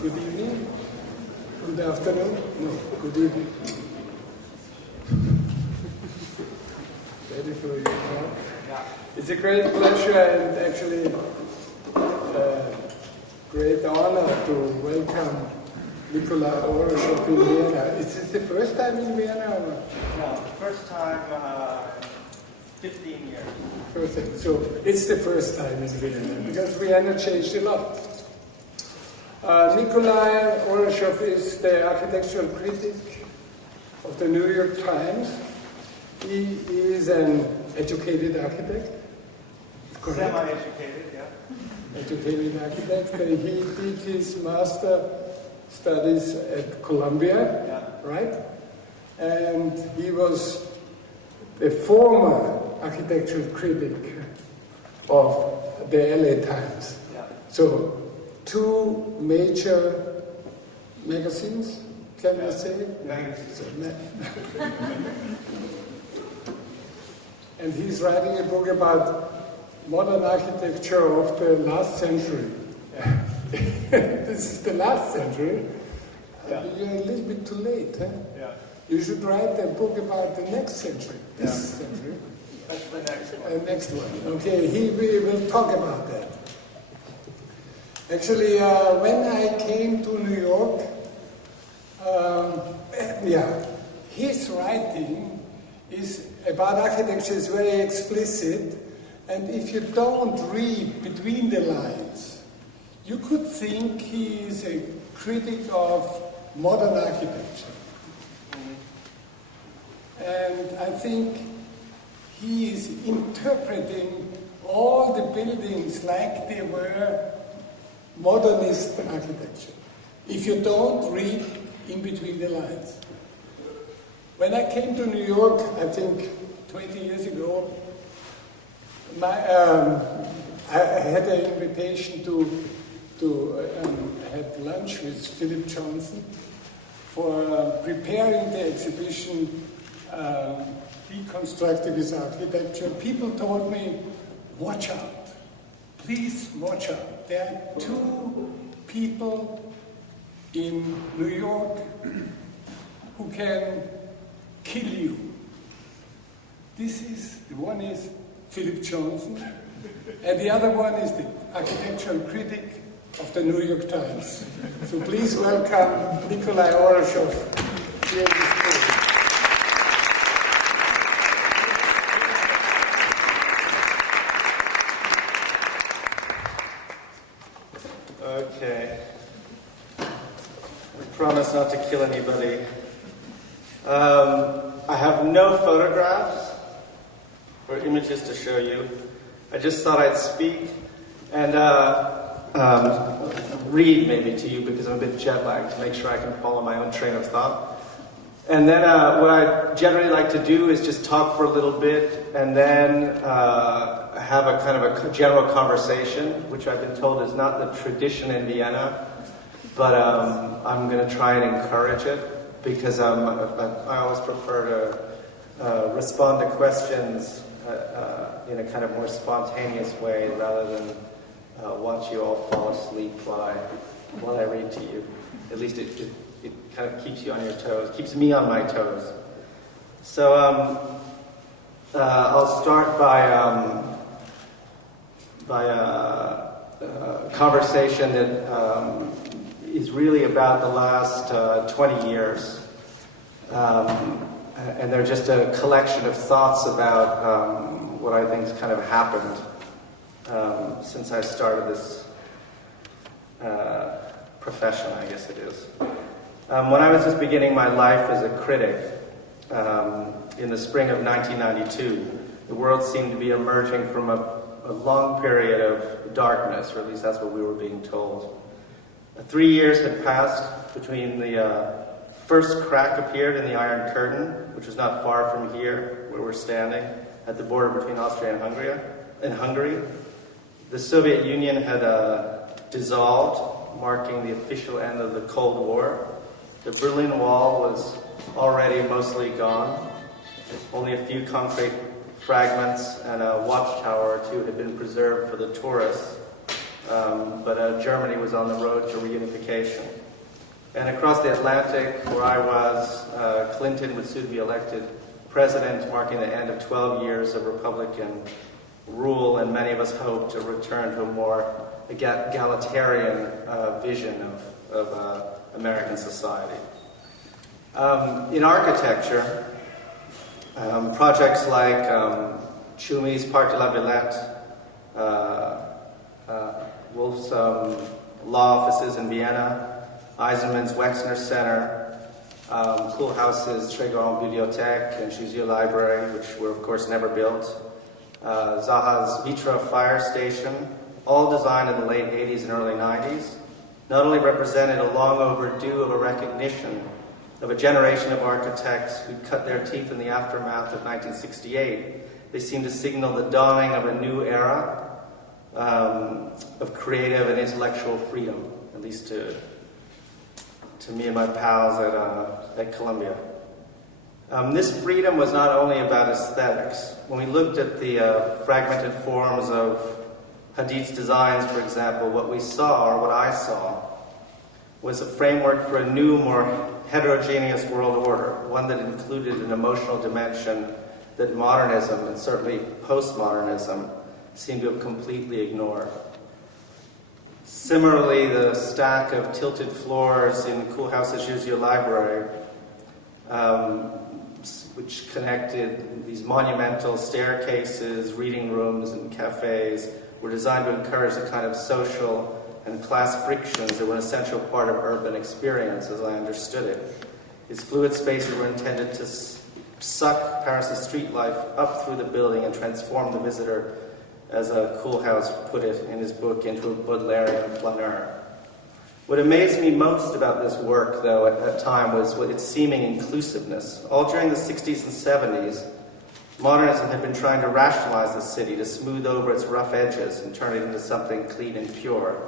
Good evening. Good afternoon. No, good evening. Ready for your talk? Yeah. It's a great pleasure and actually great honor to welcome Nicolai Ouroussoff in Vienna. Is this the first time in Vienna? Or? No, first time 15 years. Perfect. So it's the first time in Vienna because Vienna changed a lot. Nicolai Ouroussoff is the architectural critic of the New York Times. He is an educated architect. Semi-educated, yeah. Educated architect. He did his master studies at Columbia, yeah. Right? And he was the former architectural critic of the LA Times. Yeah. So, two major magazines, can I say? Magazines. And he's writing a book about modern architecture of the last century. This is the last century. Yeah. You're a little bit too late, huh? Yeah. You should write a book about the next century, this century. That's the next one. Next one. Okay, we will talk about that. Actually, when I came to New York, his writing is about architecture is very explicit, and if you don't read between the lines, you could think he is a critic of modern architecture. And I think he is interpreting all the buildings like they were modernist architecture, if you don't read in between the lines. When I came to New York, I think 20 years ago, I had an invitation to have lunch with Philip Johnson for preparing the exhibition Deconstructivist Architecture. People told me, watch out, please watch out. There are two people in New York who can kill you. The one is Philip Johnson, and the other one is the architectural critic of the New York Times. So please welcome Nicolai Ouroussoff here in this place. Okay. We promise not to kill anybody. I have no photographs or images to show you. I just thought I'd speak and read maybe to you because I'm a bit jet lagged to make sure I can follow my own train of thought. And then what I generally like to do is just talk for a little bit and then have a kind of a general conversation, which I've been told is not the tradition in Vienna, but I'm going to try and encourage it because I always prefer to respond to questions in a kind of more spontaneous way rather than watch you all fall asleep while I read to you. At least it kind of keeps you on your toes, keeps me on my toes. So I'll start by a conversation that is really about the last 20 years. And they're just a collection of thoughts about what I think has kind of happened since I started this profession, I guess it is. When I was just beginning my life as a critic, in the spring of 1992, the world seemed to be emerging from a long period of darkness, or at least that's what we were being told. 3 years had passed between the first crack appeared in the Iron Curtain, which was not far from here, where we're standing, at the border between Austria and Hungary. The Soviet Union had dissolved, marking the official end of the Cold War. The Berlin Wall was already mostly gone. Only a few concrete fragments and a watchtower or two had been preserved for the tourists but Germany was on the road to reunification. And across the Atlantic, where I was, Clinton would soon be elected president, marking the end of 12 years of Republican rule, and many of us hoped to return to a more egalitarian vision of American society. In architecture, projects like Tschumi's Parc de la Villette, Wolf's law offices in Vienna, Eisenman's Wexner Center, Koolhaas's Très Grande Bibliothèque and Chausier Library, which were of course never built, Zaha's Vitra Fire Station, all designed in the late 80s and early 90s, not only represented a long overdue of a recognition of a generation of architects who cut their teeth in the aftermath of 1968, they seem to signal the dawning of a new era of creative and intellectual freedom, at least to me and my pals at Columbia. This freedom was not only about aesthetics. When we looked at the fragmented forms of Hadid's designs, for example, what we saw, or what I saw, was a framework for a new, more heterogeneous world order, one that included an emotional dimension that modernism, and certainly postmodernism, seemed to have completely ignored. Similarly, the stack of tilted floors in Koolhaas's Chausier Library, which connected these monumental staircases, reading rooms, and cafes, were designed to encourage the kind of social and class frictions that were an essential part of urban experience, as I understood it. Its fluid spaces were intended to suck Paris' street life up through the building and transform the visitor, as Koolhaas put it in his book, into a Baudelarian flaneur. What amazed me most about this work, though, at that time was its seeming inclusiveness. All during the 60s and 70s, modernism had been trying to rationalize the city, to smooth over its rough edges and turn it into something clean and pure.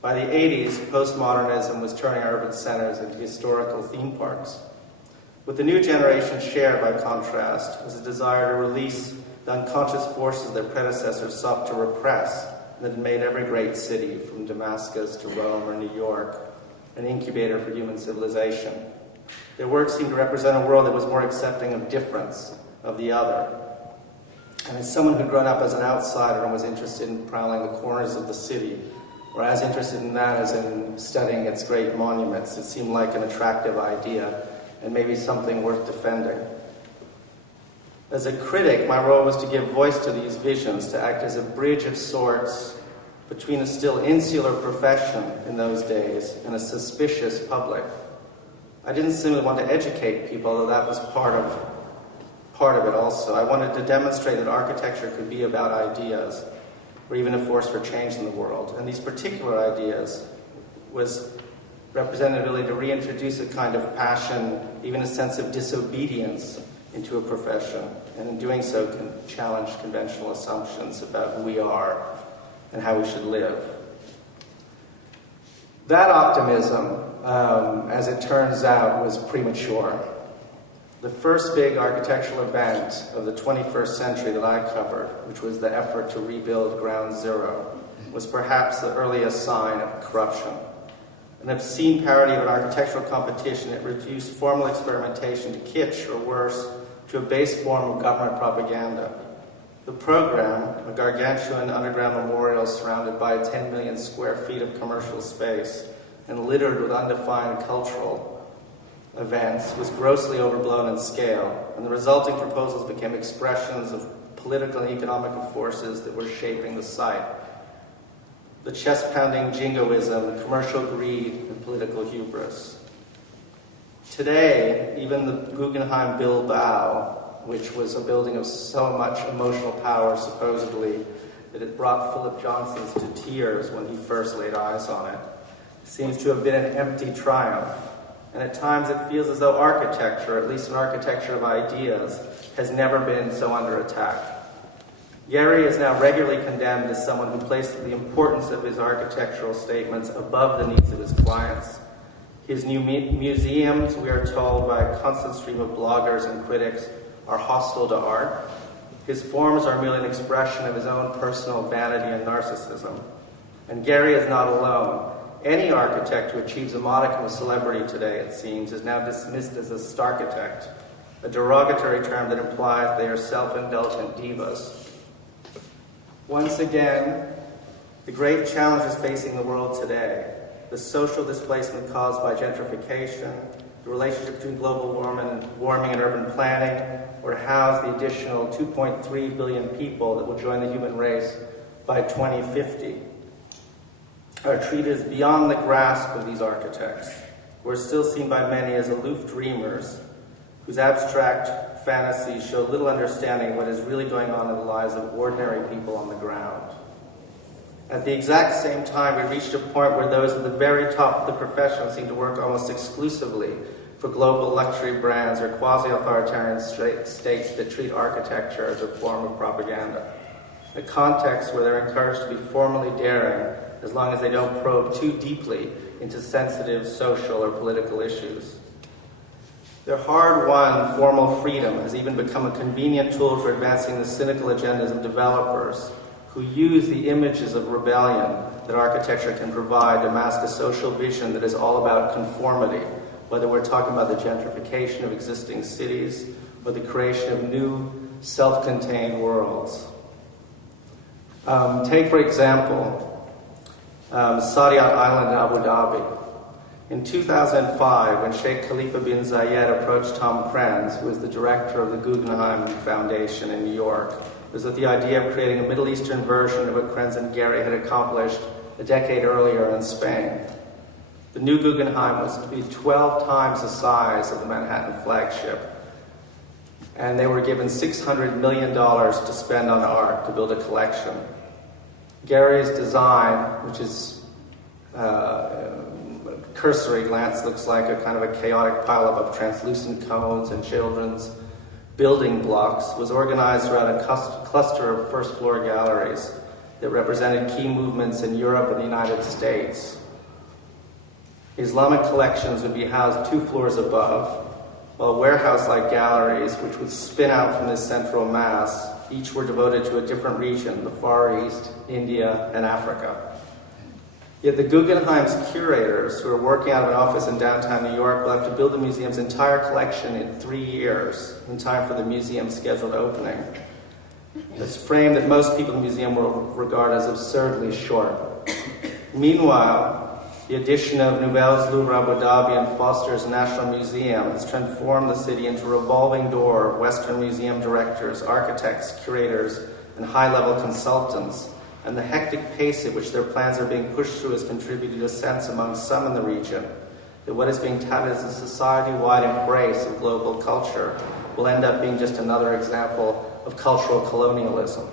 By the 80s, postmodernism was turning urban centers into historical theme parks. What the new generation shared, by contrast, was a desire to release the unconscious forces their predecessors sought to repress, that had made every great city, from Damascus to Rome or New York, an incubator for human civilization. Their work seemed to represent a world that was more accepting of difference, of the other. And as someone who'd grown up as an outsider and was interested in prowling the corners of the city, or as interested in that as in studying its great monuments, it seemed like an attractive idea, and maybe something worth defending. As a critic, my role was to give voice to these visions, to act as a bridge of sorts between a still insular profession in those days and a suspicious public. I didn't simply want to educate people, although that was part of it also. I wanted to demonstrate that architecture could be about ideas, or even a force for change in the world. And these particular ideas was represented really to reintroduce a kind of passion, even a sense of disobedience into a profession, and in doing so can challenge conventional assumptions about who we are and how we should live. That optimism, as it turns out, was premature. The first big architectural event of the 21st century that I covered, which was the effort to rebuild Ground Zero, was perhaps the earliest sign of corruption. An obscene parody of an architectural competition, it reduced formal experimentation to kitsch, or worse, to a base form of government propaganda. The program, a gargantuan underground memorial surrounded by 10 million square feet of commercial space and littered with undefined cultural events, was grossly overblown in scale, and the resulting proposals became expressions of political and economic forces that were shaping the site. The chest-pounding jingoism, commercial greed, and political hubris. Today, even the Guggenheim Bilbao, which was a building of so much emotional power, supposedly, that it brought Philip Johnson's to tears when he first laid eyes on it, seems to have been an empty triumph. And at times it feels as though architecture, at least an architecture of ideas, has never been so under attack. Gehry is now regularly condemned as someone who placed the importance of his architectural statements above the needs of his clients. His new museums, we are told by a constant stream of bloggers and critics, are hostile to art. His forms are merely an expression of his own personal vanity and narcissism. And Gary is not alone. Any architect who achieves a modicum of celebrity today, it seems, is now dismissed as a starchitect, a derogatory term that implies they are self-indulgent divas. Once again, the great challenges facing the world today, the social displacement caused by gentrification, the relationship between global warming and urban planning, or house the additional 2.3 billion people that will join the human race by 2050, are treated as beyond the grasp of these architects, who are still seen by many as aloof dreamers, whose abstract fantasies show little understanding of what is really going on in the lives of ordinary people on the ground. At the exact same time, we reached a point where those at the very top of the profession seem to work almost exclusively for global luxury brands or quasi-authoritarian states that treat architecture as a form of propaganda. A context where they're encouraged to be formally daring as long as they don't probe too deeply into sensitive social or political issues. Their hard-won formal freedom has even become a convenient tool for advancing the cynical agendas of developers who use the images of rebellion that architecture can provide to mask a social vision that is all about conformity, whether we're talking about the gentrification of existing cities or the creation of new self-contained worlds. Take, for example, Saadiyat Island in Abu Dhabi. In 2005, when Sheikh Khalifa bin Zayed approached Tom Krenz, who was the director of the Guggenheim Foundation in New York, it was with the idea of creating a Middle Eastern version of what Krenz and Gehry had accomplished a decade earlier in Spain. The new Guggenheim was to be 12 times the size of the Manhattan flagship, and they were given $600 million to spend on art to build a collection. Gehry's design, which is cursory glance looks like a kind of a chaotic pileup of translucent cones and children's building blocks, was organized around a cluster of first-floor galleries that represented key movements in Europe and the United States. Islamic collections would be housed 2 floors above, while warehouse-like galleries, which would spin out from this central mass, each were devoted to a different region, the Far East, India, and Africa. Yet the Guggenheim's curators, who are working out of an office in downtown New York, will have to build the museum's entire collection in 3 years, in time for the museum's scheduled opening. This frame that most people in the museum will regard as absurdly short. Meanwhile, the addition of Nouvel's Louvre Abu Dhabi and Foster's National Museum has transformed the city into a revolving door of Western museum directors, architects, curators, and high-level consultants. And the hectic pace at which their plans are being pushed through has contributed to a sense among some in the region that what is being touted as a society-wide embrace of global culture will end up being just another example of cultural colonialism.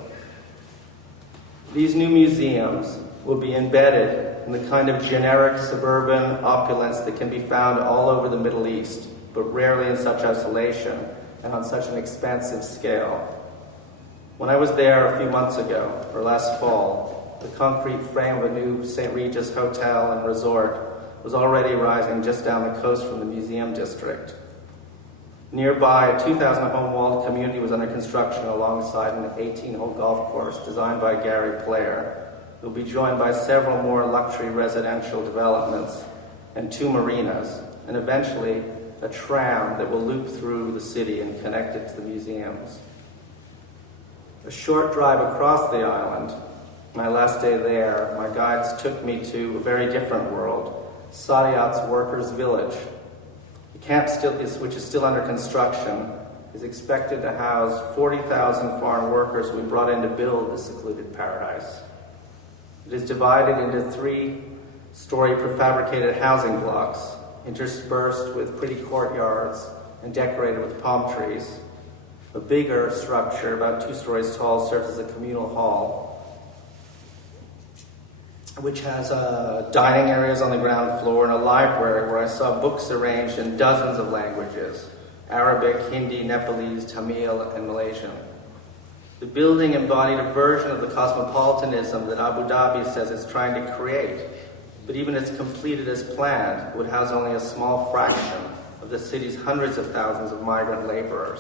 These new museums will be embedded in the kind of generic suburban opulence that can be found all over the Middle East, but rarely in such isolation and on such an expansive scale. When I was there a few months ago, or last fall, the concrete frame of a new St. Regis hotel and resort was already rising just down the coast from the museum district. Nearby, a 2,000-home walled community was under construction alongside an 18-hole golf course designed by Gary Player. It will be joined by several more luxury residential developments and 2 marinas, and eventually a tram that will loop through the city and connect it to the museums. A short drive across the island, my last day there, my guides took me to a very different world, Saadiyat's Workers' Village. The camp, which is still under construction, is expected to house 40,000 foreign workers we brought in to build this secluded paradise. It is divided into 3-story prefabricated housing blocks, interspersed with pretty courtyards and decorated with palm trees. A bigger structure, about 2 stories tall, serves as a communal hall, which has dining areas on the ground floor and a library where I saw books arranged in dozens of languages: Arabic, Hindi, Nepalese, Tamil, and Malaysian. The building embodied a version of the cosmopolitanism that Abu Dhabi says it's trying to create, but even if completed as planned, would house only a small fraction of the city's hundreds of thousands of migrant laborers.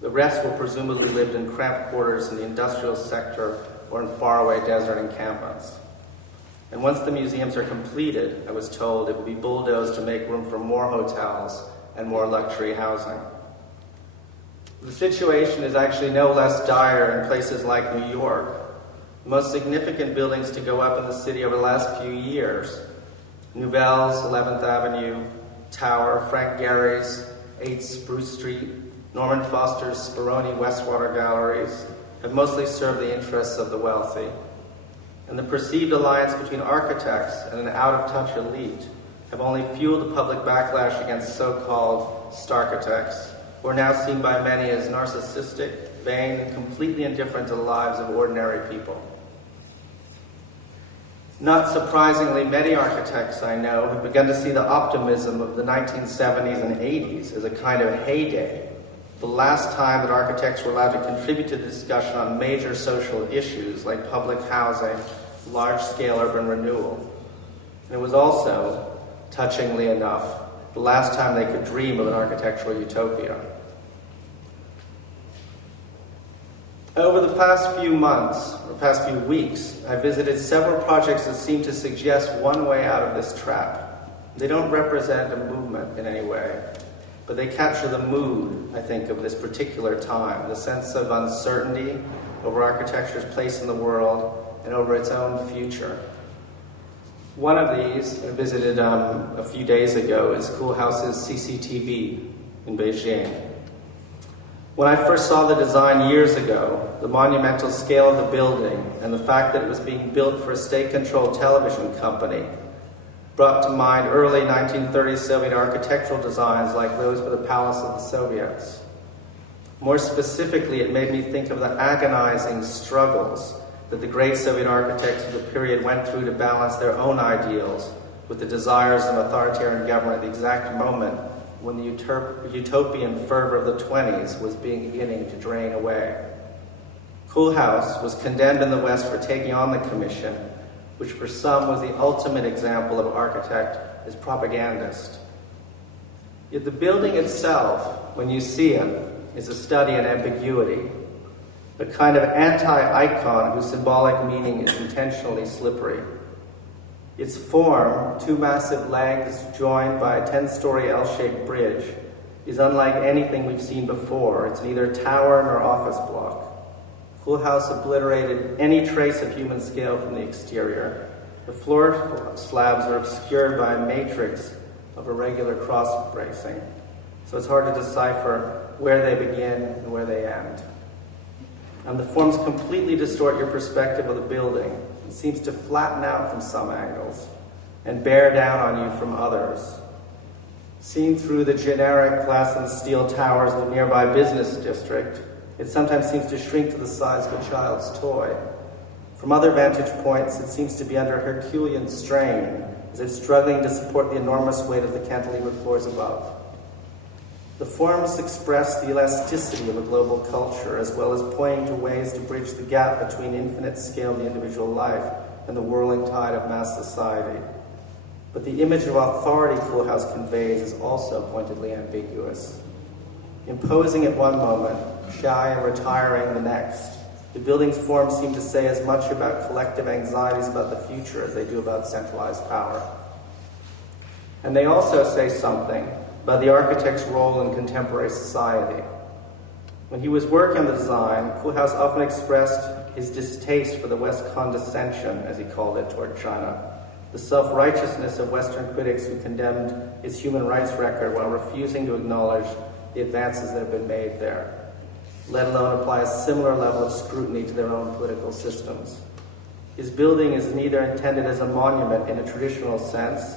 The rest will presumably live in cramped quarters in the industrial sector or in faraway desert encampments. And once the museums are completed, I was told it will be bulldozed to make room for more hotels and more luxury housing. The situation is actually no less dire in places like New York. The most significant buildings to go up in the city over the last few years, Nouvelle's 11th Avenue Tower, Frank Gehry's 8th Spruce Street, Norman Foster's Speroni Westwater Galleries, have mostly served the interests of the wealthy. And the perceived alliance between architects and an out-of-touch elite have only fueled the public backlash against so-called starchitects, who are now seen by many as narcissistic, vain, and completely indifferent to the lives of ordinary people. Not surprisingly, many architects I know have begun to see the optimism of the 1970s and 80s as a kind of heyday, the last time that architects were allowed to contribute to the discussion on major social issues like public housing, large-scale urban renewal. And it was also, touchingly enough, the last time they could dream of an architectural utopia. Over the past few months, or past few weeks, I visited several projects that seem to suggest one way out of this trap. They don't represent a movement in any way, but they capture the mood, I think, of this particular time, the sense of uncertainty over architecture's place in the world and over its own future. One of these I visited a few days ago is Koolhaas's CCTV in Beijing. When I first saw the design years ago, the monumental scale of the building and the fact that it was being built for a state-controlled television company brought to mind early 1930s Soviet architectural designs like those for the Palace of the Soviets. More specifically, it made me think of the agonizing struggles that the great Soviet architects of the period went through to balance their own ideals with the desires of authoritarian government at the exact moment when the utopian fervor of the 20s was beginning to drain away. Koolhaas was condemned in the West for taking on the commission, which for some was the ultimate example of architect as propagandist. Yet the building itself, when you see it, is a study in ambiguity, a kind of anti-icon whose symbolic meaning is intentionally slippery. Its form, two massive legs joined by a 10-story L-shaped bridge, is unlike anything we've seen before. It's neither tower nor office block. Koolhaas obliterated any trace of human scale from the exterior. The floor slabs are obscured by a matrix of irregular cross bracing, so it's hard to decipher where they begin and where they end. And the forms completely distort your perspective of the building. It seems to flatten out from some angles and bear down on you from others. Seen through the generic glass and steel towers of the nearby business district, it sometimes seems to shrink to the size of a child's toy. From other vantage points, it seems to be under Herculean strain, as if struggling to support the enormous weight of the cantilevered floors above. The forms express the elasticity of a global culture, as well as pointing to ways to bridge the gap between infinite scale of the individual life and the whirling tide of mass society. But the image of authority Koolhaas conveys is also pointedly ambiguous. Imposing at one moment, shy and retiring the next, the building's forms seem to say as much about collective anxieties about the future as they do about centralized power. And they also say something about the architect's role in contemporary society. When he was working on the design, Koolhaas often expressed his distaste for the West's condescension, as he called it, toward China, the self-righteousness of Western critics who condemned its human rights record while refusing to acknowledge the advances that have been made there, let alone apply a similar level of scrutiny to their own political systems. His building is neither intended as a monument in a traditional sense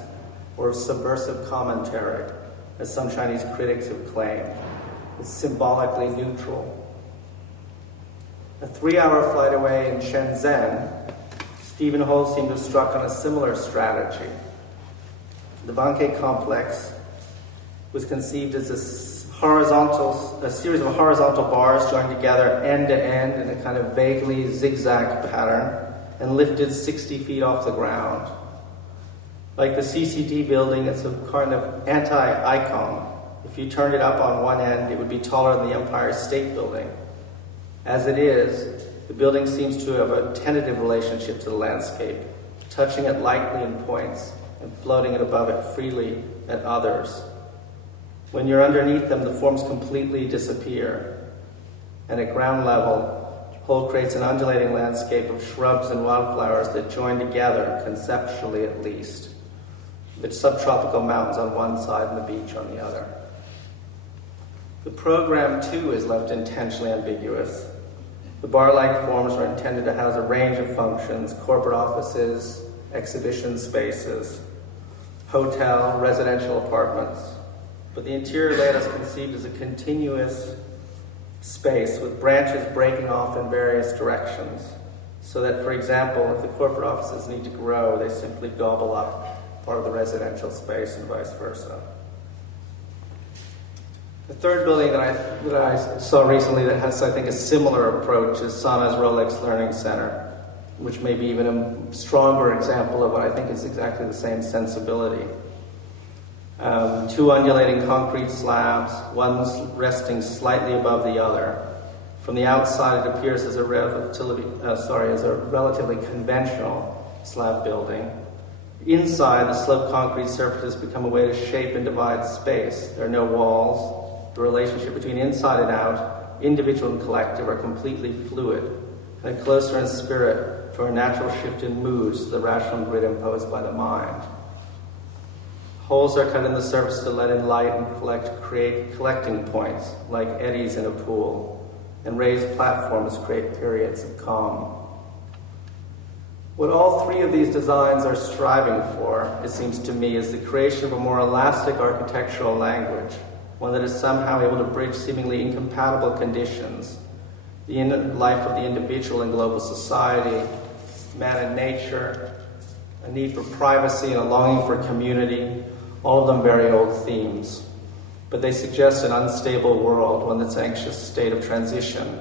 or a subversive commentary, as some Chinese critics have claimed. It's symbolically neutral. A 3-hour flight away in Shenzhen, Stephen Holt seemed to have struck on a similar strategy. The Vanke complex was conceived as a series of horizontal bars joined together end to end in a kind of vaguely zigzag pattern and lifted 60 feet off the ground. Like the CCTV building, it's a kind of anti-icon. If you turned it up on one end, it would be taller than the Empire State Building. As it is, the building seems to have a tentative relationship to the landscape, touching it lightly in points and floating it above it freely at others. When you're underneath them, the forms completely disappear. And at ground level, whole creates an undulating landscape of shrubs and wildflowers that join together, conceptually at least, with subtropical mountains on one side and the beach on the other. The program, too, is left intentionally ambiguous. The bar-like forms are intended to house a range of functions: corporate offices, exhibition spaces, hotel, residential apartments. But the interior layout is conceived as a continuous space with branches breaking off in various directions, so that, for example, if the corporate offices need to grow, they simply gobble up part of the residential space and vice versa. The third building that I saw recently that has, I think, a similar approach is Sana's Relics Learning Center, which may be even a stronger example of what I think is exactly the same sensibility. Two undulating concrete slabs, one resting slightly above the other. From the outside, it appears as a relatively conventional slab building. Inside, the sloped concrete surfaces become a way to shape and divide space. There are no walls. The relationship between inside and out, individual and collective, are completely fluid and closer in spirit to our natural shift in moods to the rational grid imposed by the mind. Holes are cut in the surface to let in light and create collecting points, like eddies in a pool, and raised platforms create periods of calm. What all three of these designs are striving for, it seems to me, is the creation of a more elastic architectural language, one that is somehow able to bridge seemingly incompatible conditions: the inner life of the individual in global society, man and nature, a need for privacy and a longing for community, all of them very old themes. But they suggest an unstable world, one that's anxious state of transition.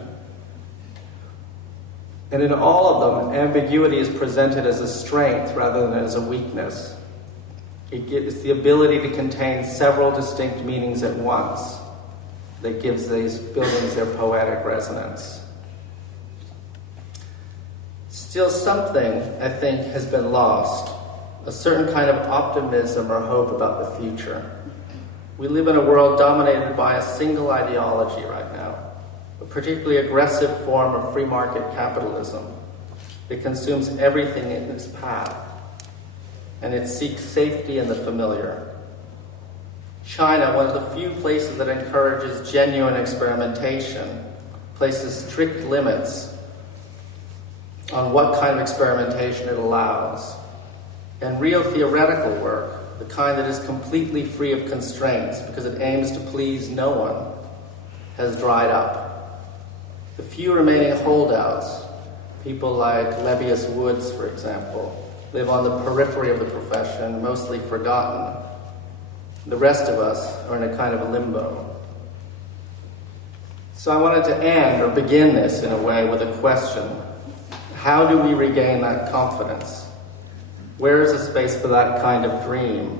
And in all of them, ambiguity is presented as a strength rather than as a weakness. It's the ability to contain several distinct meanings at once that gives these buildings their poetic resonance. Still, something, I think, has been lost. A certain kind of optimism or hope about the future. We live in a world dominated by a single ideology right now, a particularly aggressive form of free market capitalism. It consumes everything in its path, and it seeks safety in the familiar. China, one of the few places that encourages genuine experimentation, places strict limits on what kind of experimentation it allows. And real theoretical work, the kind that is completely free of constraints because it aims to please no one, has dried up. The few remaining holdouts, people like Lebbeus Woods, for example, live on the periphery of the profession, mostly forgotten. The rest of us are in a kind of a limbo. So I wanted to end or begin this in a way with a question. How do we regain that confidence? Where is a space for that kind of dream?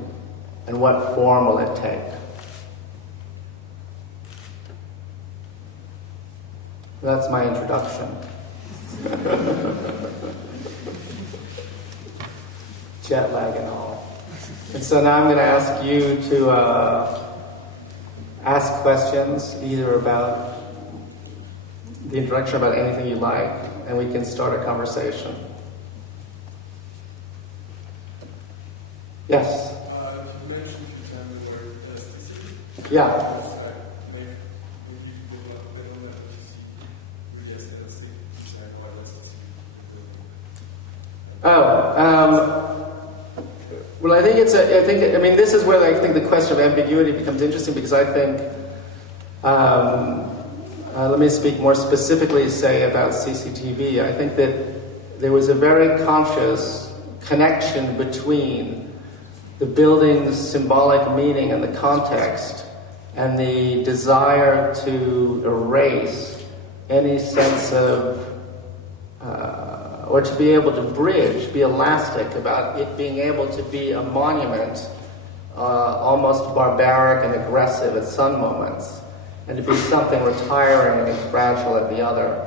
And what form will it take? That's my introduction. Jet lag and all. And so now I'm going to ask you to ask questions, either about the introduction, about anything you like, and we can start a conversation. Yes? You mentioned the word specific. Yeah. Well, I think this is where I think the question of ambiguity becomes interesting, because I think, let me speak more specifically, say, about CCTV. I think that there was a very conscious connection between the building's symbolic meaning and the context and the desire to erase any sense of or to be able to bridge, be elastic about it being able to be a monument, almost barbaric and aggressive at some moments, and to be something retiring and fragile at the other.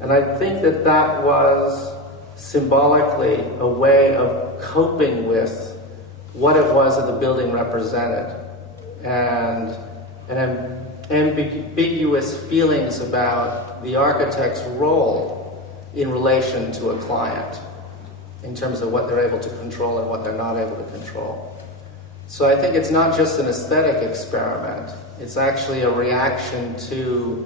And I think that was symbolically a way of coping with what it was that the building represented, and ambiguous feelings about the architect's role in relation to a client, in terms of what they're able to control and what they're not able to control. So I think it's not just an aesthetic experiment, it's actually a reaction to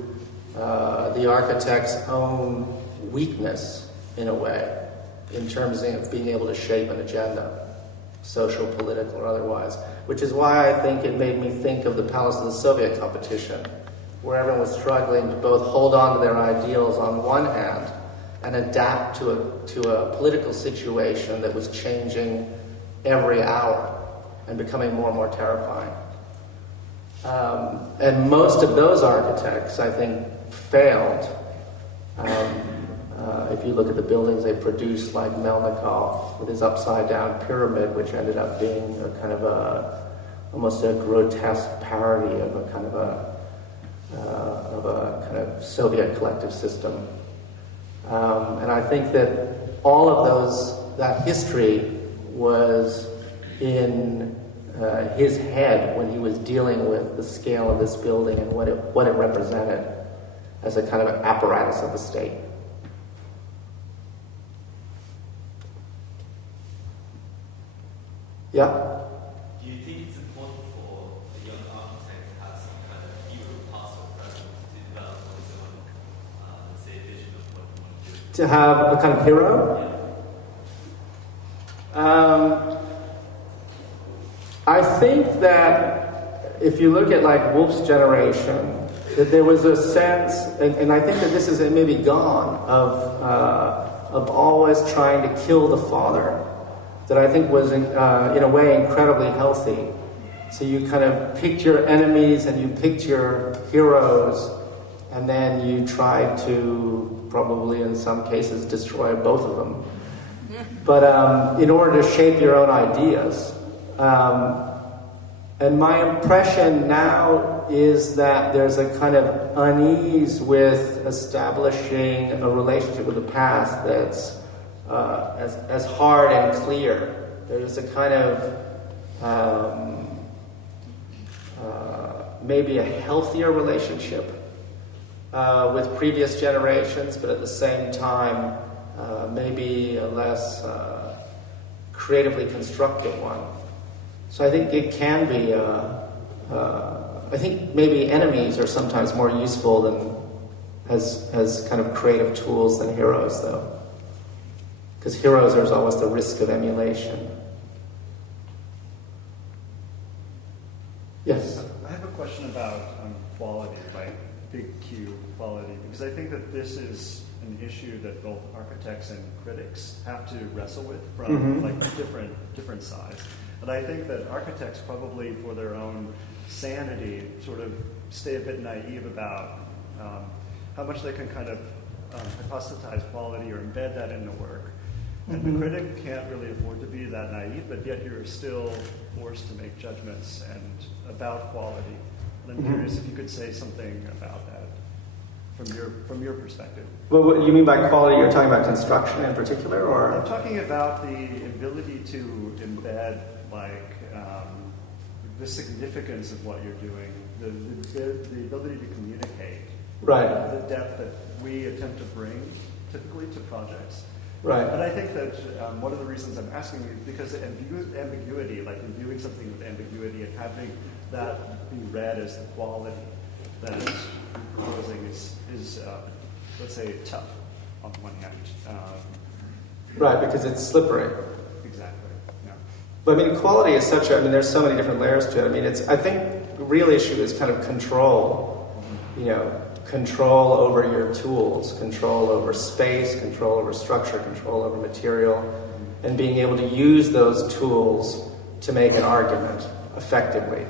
the architect's own weakness, in a way, in terms of being able to shape an agenda, social, political, or otherwise. Which is why I think it made me think of the Palace of the Soviet competition, where everyone was struggling to both hold on to their ideals on one hand and adapt to a political situation that was changing every hour and becoming more and more terrifying. And most of those architects, I think, failed. If you look at the buildings they produced, like Melnikov with his upside-down pyramid, which ended up being a kind of almost a grotesque parody of a kind of Soviet collective system. And I think that all of that history was in his head when he was dealing with the scale of this building and what it represented as a kind of an apparatus of the state. Yeah? Do you think it's important for a young architect to have some kind of hero past or present to develop his own, let's say, vision of what he wants to do? To have a kind of hero? Yeah. I think that if you look at like Woolf's generation, that there was a sense, and I think that this is maybe gone, of always trying to kill the father, that I think was in a way incredibly healthy. So you kind of picked your enemies and you picked your heroes, and then you tried to probably in some cases destroy both of them. But in order to shape your own ideas. And my impression now is that there's a kind of unease with establishing a relationship with the past that's as hard and clear. There's a kind of maybe a healthier relationship with previous generations, but at the same time maybe a less creatively constructive one. So I think it can be, I think maybe enemies are sometimes more useful than as kind of creative tools than heroes, though. Because heroes, there's always the risk of emulation. Yes? I have a question about quality, like big Q quality, because I think that this is an issue that both architects and critics have to wrestle with from like different sides. And I think that architects probably, for their own sanity, sort of stay a bit naive about how much they can kind of hypothesize quality or embed that in the work. And the critic can't really afford to be that naive, but yet you're still forced to make judgments about quality. And I'm curious if you could say something about that from your perspective. Well, what you mean by quality? You're talking about construction in particular, or? I'm talking about the ability to embed, like, the significance of what you're doing, the ability to communicate, right? The depth that we attempt to bring typically to projects. Right. And I think that one of the reasons I'm asking is because ambiguity, like imbuing something with ambiguity and having that be read as the quality that is proposing is let's say, tough on one hand. Right, because it's slippery. Exactly. Yeah. But I mean, quality is such a, I mean, there's so many different layers to it. I mean, I think the real issue is kind of control, control over your tools, control over space, control over structure, control over material, and being able to use those tools to make an argument effectively.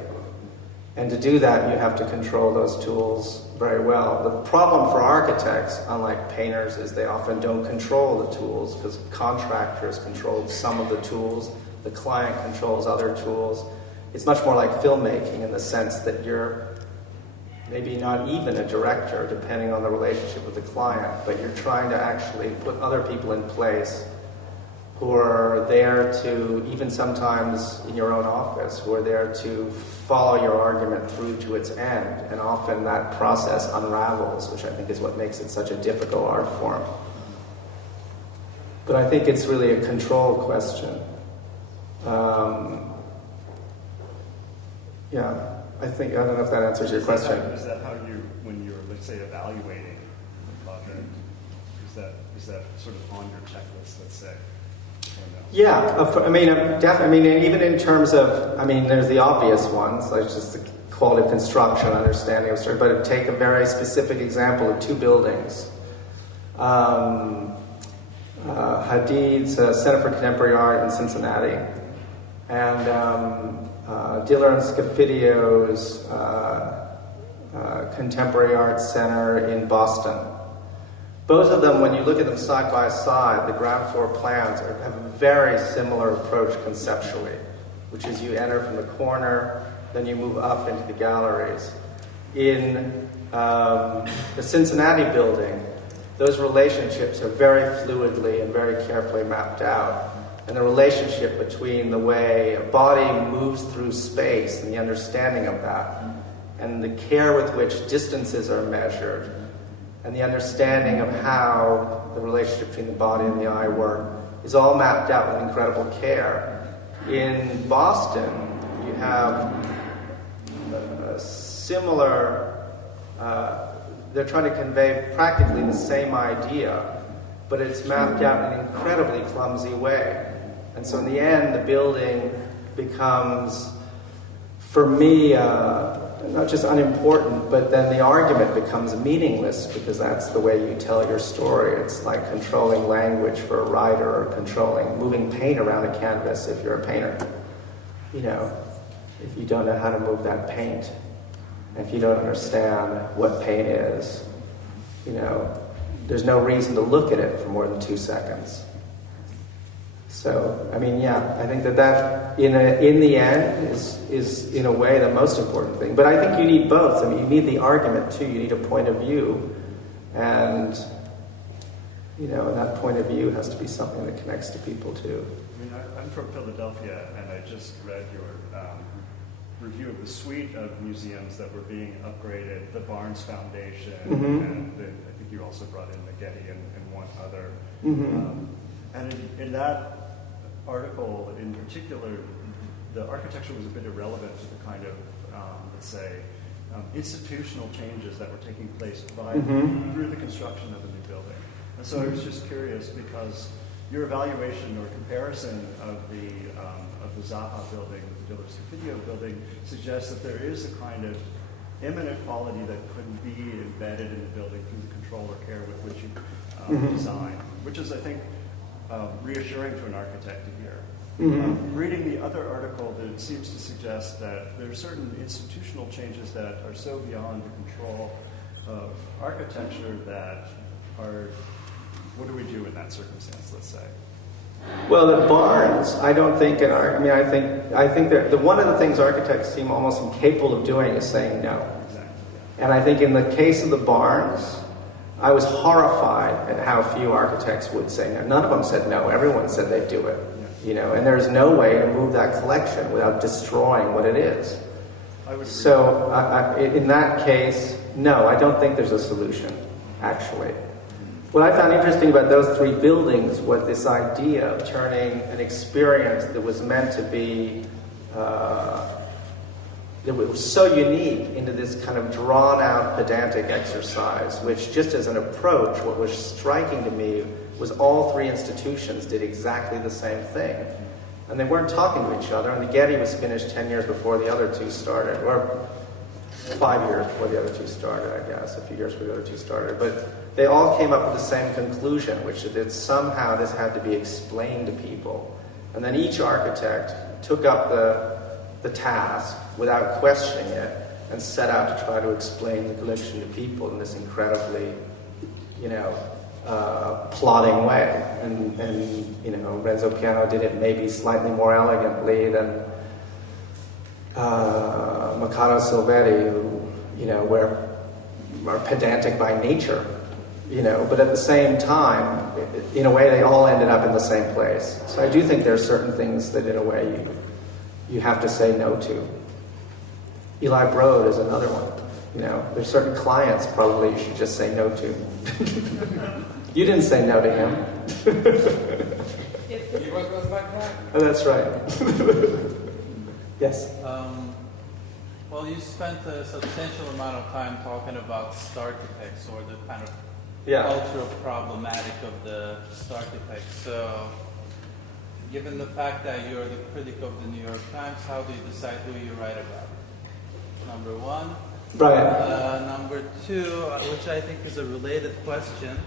And to do that, you have to control those tools very well. The problem for architects, unlike painters, is they often don't control the tools because contractors control some of the tools, the client controls other tools. It's much more like filmmaking in the sense that you're maybe not even a director, depending on the relationship with the client, but you're trying to actually put other people in place who are there to, even sometimes in your own office, who are there to follow your argument through to its end. And often that process unravels, which I think is what makes it such a difficult art form. But I think it's really a control question. I don't know if that answers your question. Is that how you, when you're, let's say, evaluating the project, is that sort of on your checklist, let's say? Definitely. Even in terms of, there's the obvious ones, like just the quality of construction, understanding of story, but take a very specific example of two buildings. Hadid's Center for Contemporary Art in Cincinnati, and Diller and Scafidio's Contemporary Art Center in Boston. Both of them, when you look at them side by side, the ground floor plans have a very similar approach conceptually, which is you enter from the corner, then you move up into the galleries. In the Cincinnati building, those relationships are very fluidly and very carefully mapped out. And the relationship between the way a body moves through space and the understanding of that, and the care with which distances are measured, and the understanding of how the relationship between the body and the eye work is all mapped out with incredible care. In Boston, you have a similar, they're trying to convey practically the same idea, but it's mapped out in an incredibly clumsy way. And so in the end, the building becomes, for me, not just unimportant, but then the argument becomes meaningless because that's the way you tell your story. It's like controlling language for a writer or controlling moving paint around a canvas if you're a painter. If you don't know how to move that paint, if you don't understand what paint is, there's no reason to look at it for more than 2 seconds. So, I think that in the end is in a way the most important thing. But I think you need both. You need the argument too. You need a point of view, and that point of view has to be something that connects to people too. I'm from Philadelphia, and I just read your review of the suite of museums that were being upgraded, the Barnes Foundation, and I think you also brought in the Getty and one other. And in that article in particular, the architecture was a bit irrelevant to the kind of, let's say, institutional changes that were taking place through the construction of a new building. And so I was just curious because your evaluation or comparison of the Zaha building with the Diller-Scofidio building suggests that there is a kind of immanent quality that could be embedded in the building through the control or care with which you design, which is, I think, reassuring to an architect to hear. Reading the other article, that it seems to suggest that there are certain institutional changes that are so beyond the control of architecture that are, what do we do in that circumstance, let's say? Well, the Barnes, I don't think I think that one of the things architects seem almost incapable of doing is saying no. Exactly. And I think in the case of the Barnes, I was horrified at how few architects would say no. None of them said no. Everyone said they'd do it. And there's no way to move that collection without destroying what it is. So in that case, no, I don't think there's a solution, actually. What I found interesting about those three buildings was this idea of turning an experience that was meant to be that was so unique into this kind of drawn-out pedantic exercise, which just as an approach, what was striking to me was all three institutions did exactly the same thing. And they weren't talking to each other, and the Getty was finished 10 years before the other two started, or 5 years before the other two started, I guess, a few years before the other two started. But they all came up with the same conclusion, which is that somehow this had to be explained to people. And then each architect took up the task without questioning it and set out to try to explain the collection to people in this incredibly, plodding way. And Renzo Piano did it maybe slightly more elegantly than Mikado Silvetti, where are pedantic by nature, you know, but at the same time, in a way, they all ended up in the same place. So I do think there are certain things that, in a way, you have to say no to. Eli Broad is another one. You know, there's certain clients probably you should just say no to. You didn't say no to him. He was my client. Oh, that's right. Yes? Well, you spent a substantial amount of time talking about Startiplex, or the kind of ultra problematic of the Startiplex. So, given the fact that you're the critic of the New York Times, how do you decide who you write about? Number one. Right. Number two, which I think is a related question,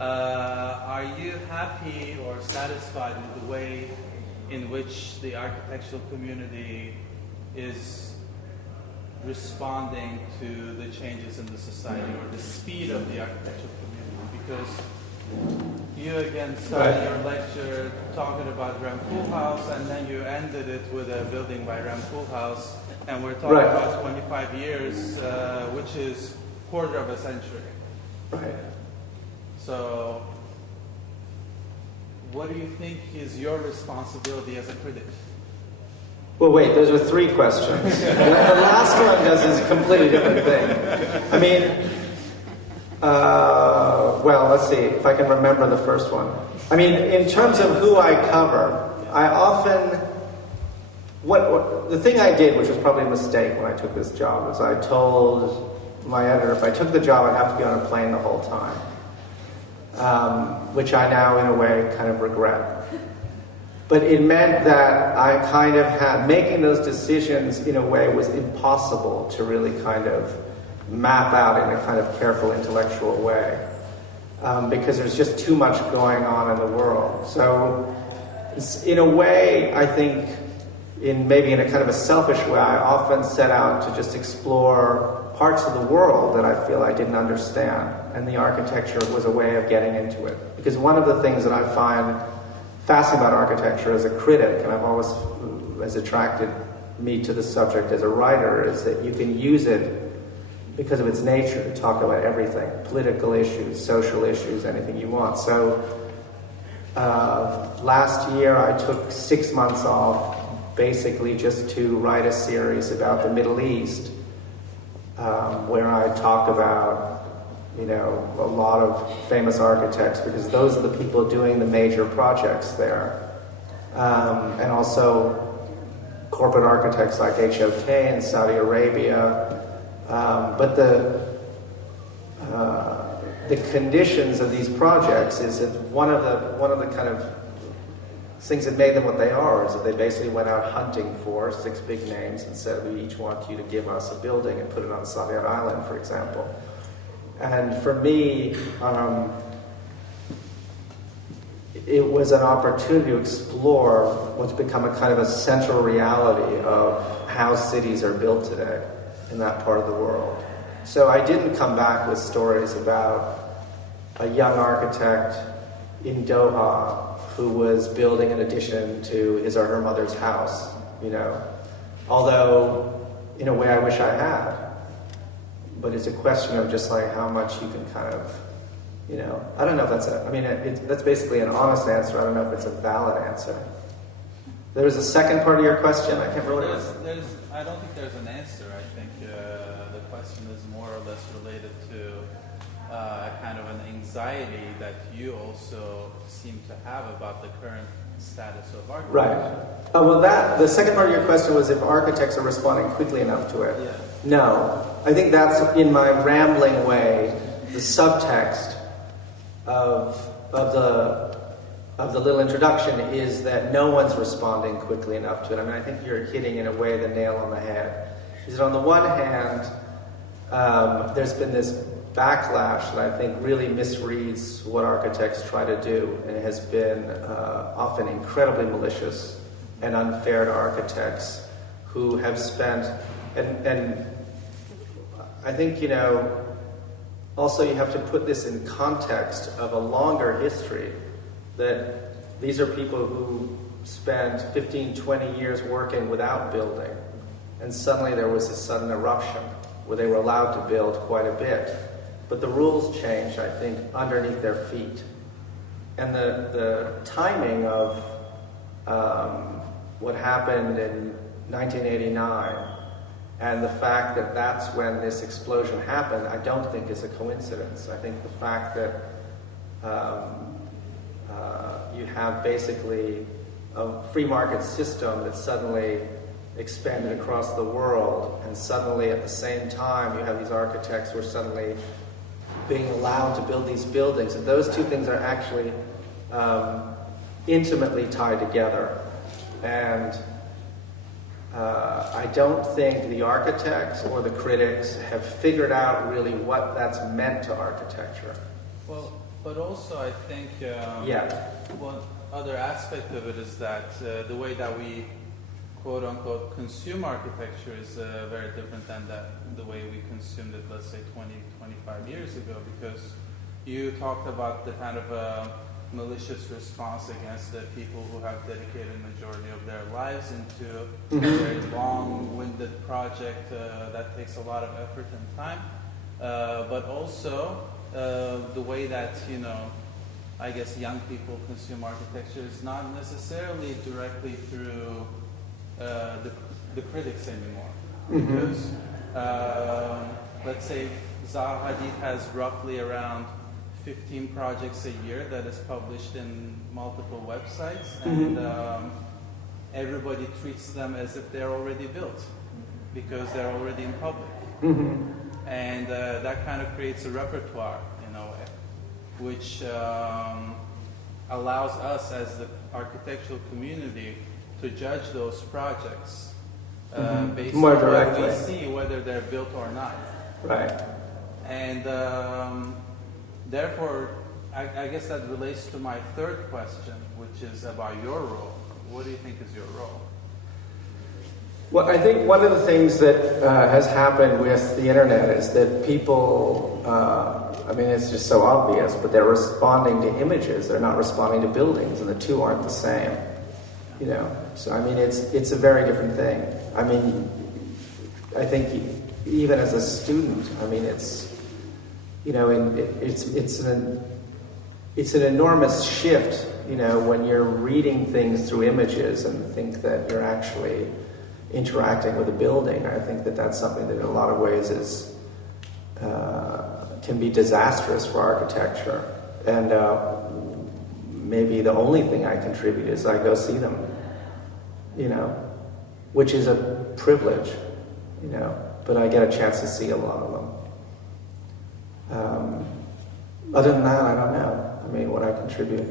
are you happy or satisfied with the way in which the architectural community is responding to the changes in the society, or the speed of the architectural community? Because you again started your lecture talking about Rem Koolhaas, and then you ended it with a building by Rem Koolhaas, and we're talking about 25 years, which is quarter of a century. Right. So, what do you think is your responsibility as a critic? Well, wait, those are three questions. The last one does a completely different thing. I mean, well, let's see if I can remember the first one. I mean, in terms of who I cover, I often, the thing I did, which was probably a mistake when I took this job, was I told my editor if I took the job, I'd have to be on a plane the whole time, which I now, in a way, kind of regret. But it meant that I kind of had, making those decisions in a way was impossible to really kind of map out in a kind of careful intellectual way, because there's just too much going on in the world. So in a way, I think, maybe in a kind of a selfish way, I often set out to just explore parts of the world that I feel I didn't understand, and the architecture was a way of getting into it. Because one of the things that I find fascinating about architecture as a critic, and I've always has attracted me to the subject as a writer, is that you can use it because of its nature to talk about everything, political issues, social issues, anything you want. So last year I took 6 months off basically just to write a series about the Middle East, where I talk about, you know, a lot of famous architects, because those are the people doing the major projects there. And also corporate architects like HOK in Saudi Arabia. But the conditions of these projects is that one of the kind of things that made them what they are is that they basically went out hunting for 6 big names and said, we each want you to give us a building and put it on Saviat Island, for example. And for me, it was an opportunity to explore what's become a kind of a central reality of how cities are built today in that part of the world. So I didn't come back with stories about a young architect in Doha who was building an addition to his or her mother's house, you know. Although, in a way, I wish I had. But it's a question of just like how much you can kind of, you know, I don't know if that's that's basically an honest answer. I don't know if it's a valid answer. There was a second part of your question. I can't remember what it was. I don't think there's an answer. I think the question is more or less related to kind of an anxiety that you also seem to have about the current status of architecture. Right. Well, the second part of your question was if architects are responding quickly enough to it. Yeah. No. I think that's, in my rambling way, the subtext of the little introduction is that no one's responding quickly enough to it. I mean, I think you're hitting, in a way, the nail on the head. Is that on the one hand, there's been this backlash that I think really misreads what architects try to do, and it has been often incredibly malicious and unfair to architects who have spent, and I think, you know, also you have to put this in context of a longer history, that these are people who spent 15, 20 years working without building, and suddenly there was a sudden eruption, where they were allowed to build quite a bit. But the rules changed, I think, underneath their feet. And the timing of what happened in 1989 and the fact that that's when this explosion happened, I don't think is a coincidence. I think the fact that you have basically a free market system that suddenly expanded across the world, and suddenly at the same time you have these architects who are suddenly being allowed to build these buildings, and those two things are actually intimately tied together. And I don't think the architects or the critics have figured out really what that's meant to architecture. Well, but also I think one other aspect of it is that the way that we quote-unquote consume architecture is very different than the way we consumed it, let's say 20, 25 years ago, because you talked about the kind of malicious response against the people who have dedicated a majority of their lives into a very long-winded project that takes a lot of effort and time, but also the way that, I guess young people consume architecture is not necessarily directly through the critics anymore. Because let's say Zaha Hadid has roughly around 15 projects a year that is published in multiple websites, and everybody treats them as if they're already built because they're already in public. And that kind of creates a repertoire in a way, which allows us as the architectural community to judge those projects based more on directly. what we see, whether they're built or not. Right. And therefore, I guess that relates to my third question, which is about your role. What do you think is your role? Well, I think one of the things that has happened with the internet is that people, it's just so obvious, but they're responding to images, they're not responding to buildings, and the two aren't the same. So it's a very different thing. I think even as a student, it's an enormous shift, when you're reading things through images and think that you're actually interacting with a building. I think that that's something that in a lot of ways is can be disastrous for architecture. And maybe the only thing I contribute is I go see them, which is a privilege, but I get a chance to see a lot of them. Other than that, I don't know. What I contribute.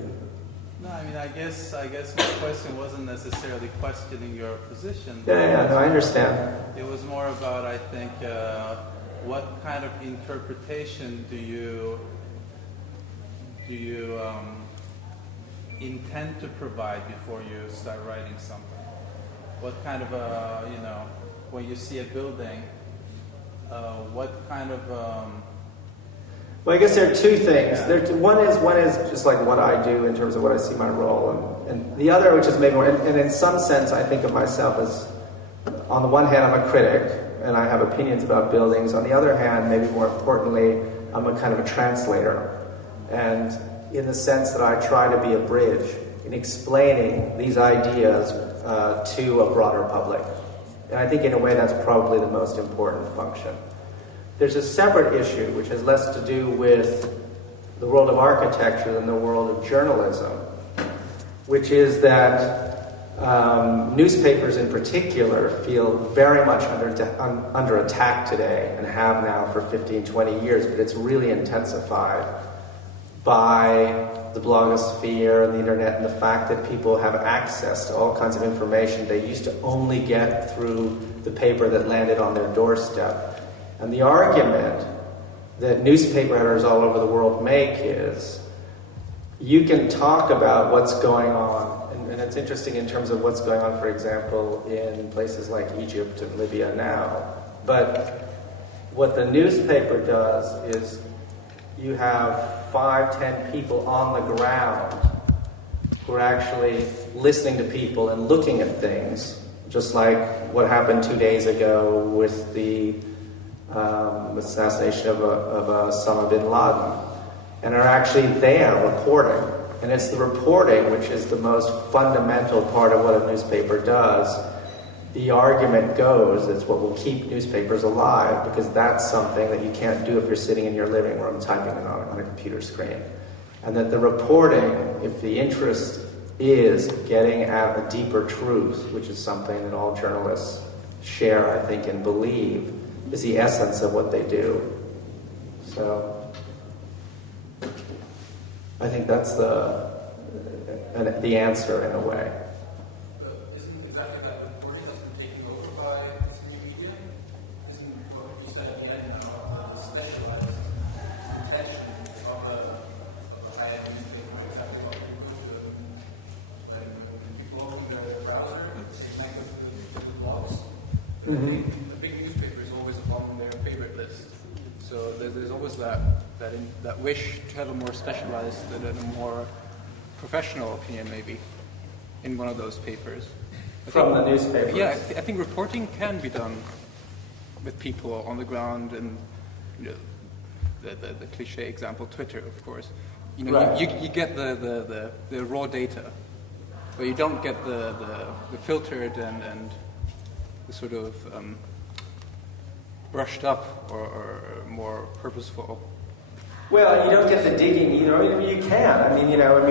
No, I guess my question wasn't necessarily questioning your position. Yeah, no, I understand. It was more about, I think, what kind of interpretation do you intend to provide before you start writing something? What kind of when you see a building, what kind of Well, I guess there are two things. One is just like what I do in terms of what I see my role, and the other, which is maybe more, and in some sense I think of myself as, on the one hand, I'm a critic, and I have opinions about buildings. On the other hand, maybe more importantly, I'm a kind of a translator, and in the sense that I try to be a bridge in explaining these ideas to a broader public. And I think in a way that's probably the most important function. There's a separate issue which has less to do with the world of architecture than the world of journalism, which is that newspapers in particular feel very much under attack today, and have now for 15, 20 years, but it's really intensified by the blogosphere and the internet, and the fact that people have access to all kinds of information they used to only get through the paper that landed on their doorstep. And the argument that newspaper editors all over the world make is, you can talk about what's going on, and it's interesting in terms of what's going on, for example, in places like Egypt and Libya now, but what the newspaper does is you have 5, 10 people on the ground who are actually listening to people and looking at things, just like what happened 2 days ago with the assassination of Osama bin Laden, and are actually there reporting. And it's the reporting which is the most fundamental part of what a newspaper does. The argument goes, it's what will keep newspapers alive, because that's something that you can't do if you're sitting in your living room typing it on a computer screen. And that the reporting, if the interest is getting at a deeper truth, which is something that all journalists share, I think, and believe, is the essence of what they do. So I think that's the answer in a way. Isn't exactly that reporting has been taken over by this new media? Isn't what you said at the end now the specialized intention of a high-end newspaper exactly what you do when people open their browser and connect to the blogs? A big newspaper is always on their favorite list. So there's always that wish to have a more specialized and a more professional opinion, maybe, in one of those papers. From the newspaper. Yeah, I think reporting can be done with people on the ground, and the cliche example, Twitter, of course. Right. You get the raw data, but you don't get the filtered and the sort of brushed up or more purposeful. Well, you don't get the digging either. I mean, you can.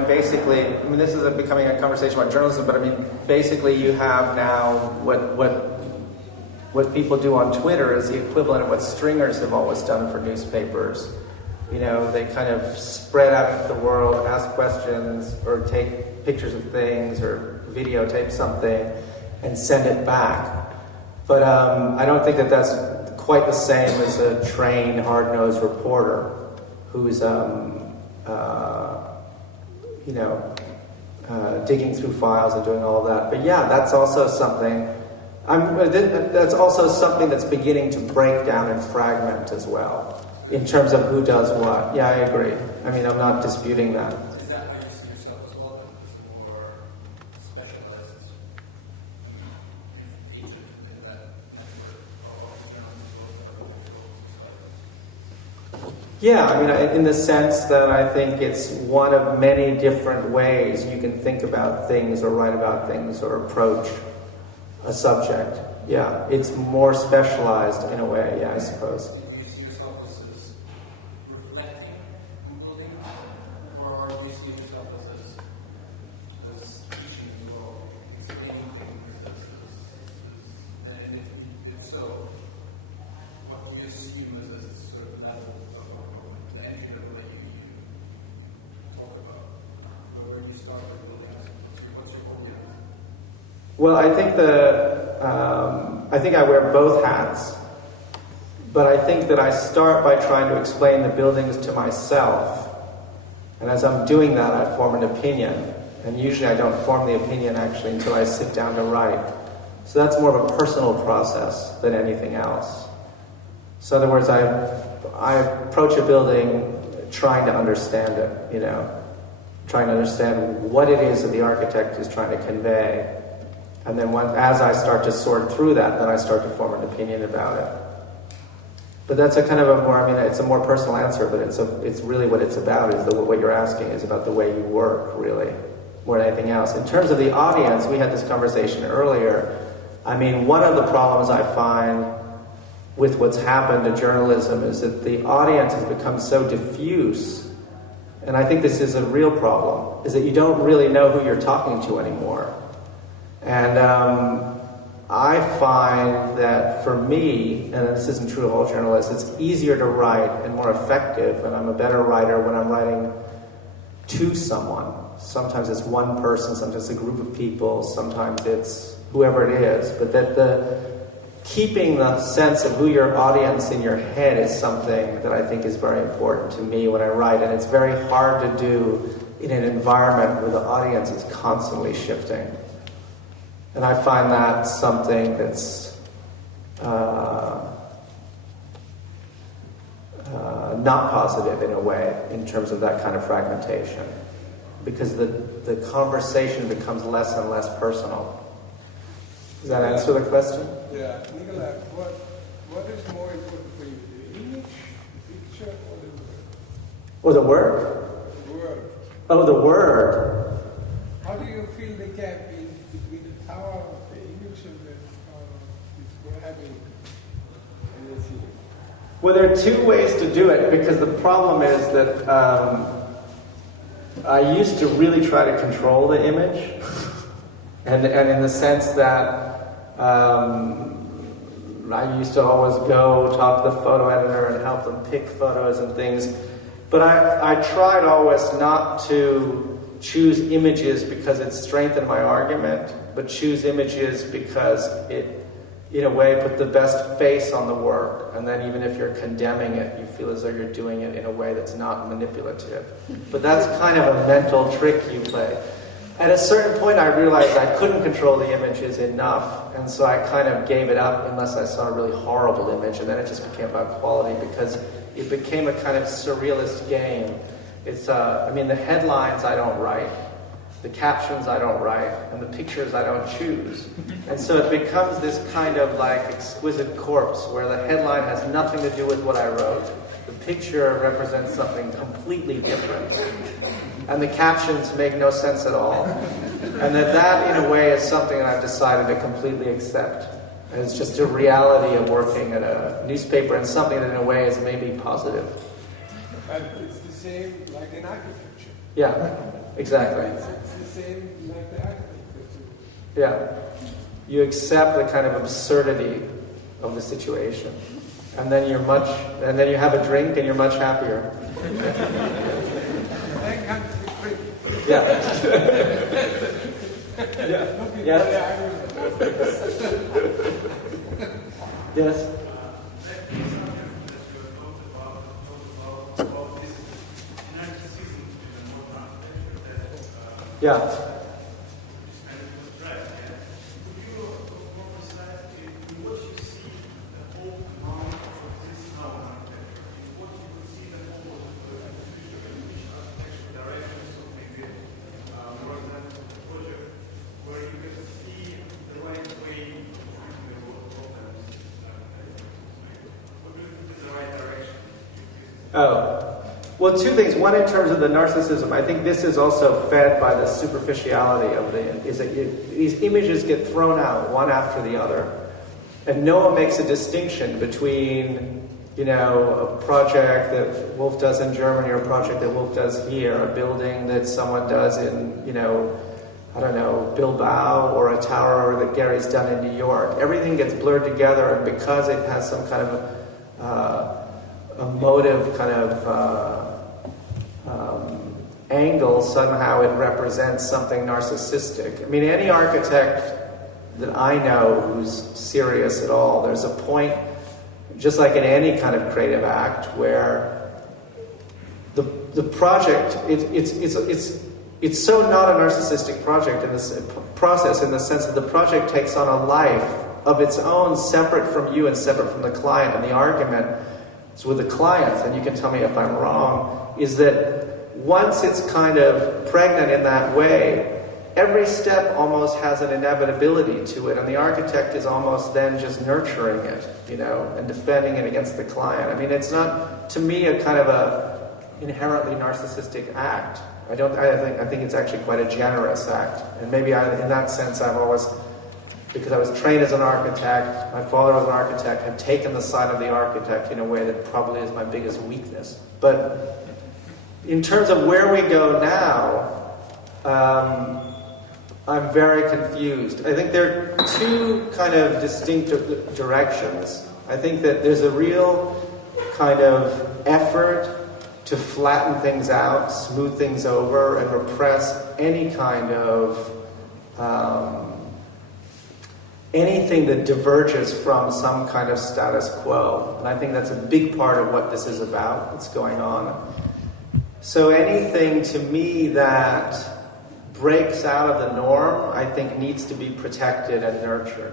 Basically, this is becoming a conversation about journalism, but basically you have now what people do on Twitter is the equivalent of what stringers have always done for newspapers. They kind of spread out into the world, ask questions, or take pictures of things, or videotape something, and send it back. But I don't think that that's quite the same as a trained, hard-nosed reporter who's, digging through files and doing all that. But yeah, that's also something. That's also something that's beginning to break down and fragment as well, in terms of who does what. Yeah, I agree. I'm not disputing that. Is that how you see yourself as well? As more specialized agent in that Yeah, in the sense that I think it's one of many different ways you can think about things or write about things or approach a subject. Yeah, it's more specialized in a way, yeah, I suppose. Do you see yourself as reflecting and building, or do you see yourself as teaching as well, explaining things? And if so, what do you assume as a sort of level of the entry level that you talk about? Or where do you start with building? What's your audience? Well, I think I wear both hats, but I think that I start by trying to explain the buildings to myself, and as I'm doing that, I form an opinion, and usually I don't form the opinion actually until I sit down to write. So that's more of a personal process than anything else. So in other words, I approach a building trying to understand it, trying to understand what it is that the architect is trying to convey. And then as I start to sort through that, then I start to form an opinion about it. But that's a kind of a more, it's a more personal answer, but it's really what it's about, is what you're asking is about the way you work, really, more than anything else. In terms of the audience, we had this conversation earlier. One of the problems I find with what's happened to journalism is that the audience has become so diffuse, and I think this is a real problem, is that you don't really know who you're talking to anymore. And I find that for me, and this isn't true of all journalists, it's easier to write and more effective, and I'm a better writer when I'm writing to someone. Sometimes it's one person, sometimes it's a group of people, sometimes it's whoever it is, but that keeping the sense of who your audience in your head is something that I think is very important to me when I write, and it's very hard to do in an environment where the audience is constantly shifting. And I find that something that's not positive in a way, in terms of that kind of fragmentation, because the conversation becomes less and less personal. Does that answer the question? Yeah, Nicolai, What is more important for you, the image, the picture, or the word? Or the work? The word. Oh, the word. How do you feel the gap between the power of the image and the power of grabbing and the scene? Well, there are two ways to do it, because the problem is that I used to really try to control the image, and in the sense that I used to always go talk to the photo editor and help them pick photos and things, but I tried always not to choose images because it strengthened my argument, but choose images because it, in a way, put the best face on the work. And then even if you're condemning it, you feel as though you're doing it in a way that's not manipulative. But that's kind of a mental trick you play. At a certain point, I realized I couldn't control the images enough, and so I kind of gave it up unless I saw a really horrible image, and then it just became about quality because it became a kind of surrealist game. It's, I mean, the headlines I don't write, the captions I don't write, and the pictures I don't choose. And so it becomes this kind of like exquisite corpse where the headline has nothing to do with what I wrote. The picture represents something completely different. And the captions make no sense at all. And that in a way is something that I've decided to completely accept. And it's just a reality of working at a newspaper and something that in a way is maybe positive. But it's the same like in architecture. Yeah, exactly. It's the same like the architecture. Yeah. You accept the kind of absurdity of the situation. And then and then you have a drink and you're much happier. That comes to the critic. Yeah. Yeah. Yes. Yes. Yeah. Oh. Well, two things. One, in terms of the narcissism, I think this is also fed by the superficiality of these images get thrown out one after the other. And no one makes a distinction between, a project that Wolf does in Germany or a project that Wolf does here, a building that someone does in, Bilbao, or a tower that Gary's done in New York. Everything gets blurred together, and because it has some kind of a motive kind of angle, somehow it represents something narcissistic. I mean, any architect that I know who's serious at all, there's a point, just like in any kind of creative act, where the project, it's so not a narcissistic project in this process, in the sense that the project takes on a life of its own, separate from you and separate from the client. And the argument is with the clients, and you can tell me if I'm wrong, is that once it's kind of pregnant in that way, every step almost has an inevitability to it, and the architect is almost then just nurturing it, and defending it against the client. I mean, it's not, to me, a kind of a inherently narcissistic act. I think it's actually quite a generous act, and maybe in that sense I've always, because I was trained as an architect, my father was an architect, have taken the side of the architect in a way that probably is my biggest weakness. But in terms of where we go now, I'm very confused. I think there are two kind of distinct directions. I think that there's a real kind of effort to flatten things out, smooth things over, and repress any kind of anything that diverges from some kind of status quo. And I think that's a big part of what this is about, what's going on. So anything to me that breaks out of the norm, I think needs to be protected and nurtured.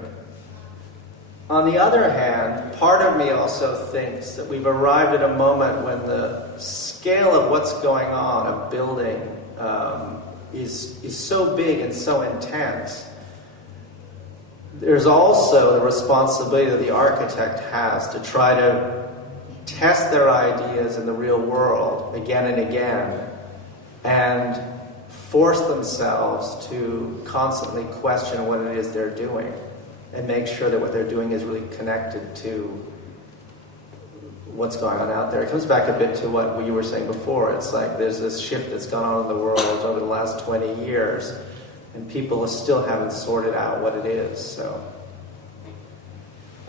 On the other hand, part of me also thinks that we've arrived at a moment when the scale of what's going on, of building, is so big and so intense there's also the responsibility that the architect has to try to test their ideas in the real world again and again, and force themselves to constantly question what it is they're doing, and make sure that what they're doing is really connected to what's going on out there. It comes back a bit to what you were saying before. It's like there's this shift that's gone on in the world over the last 20 years, and people still haven't sorted out what it is. So,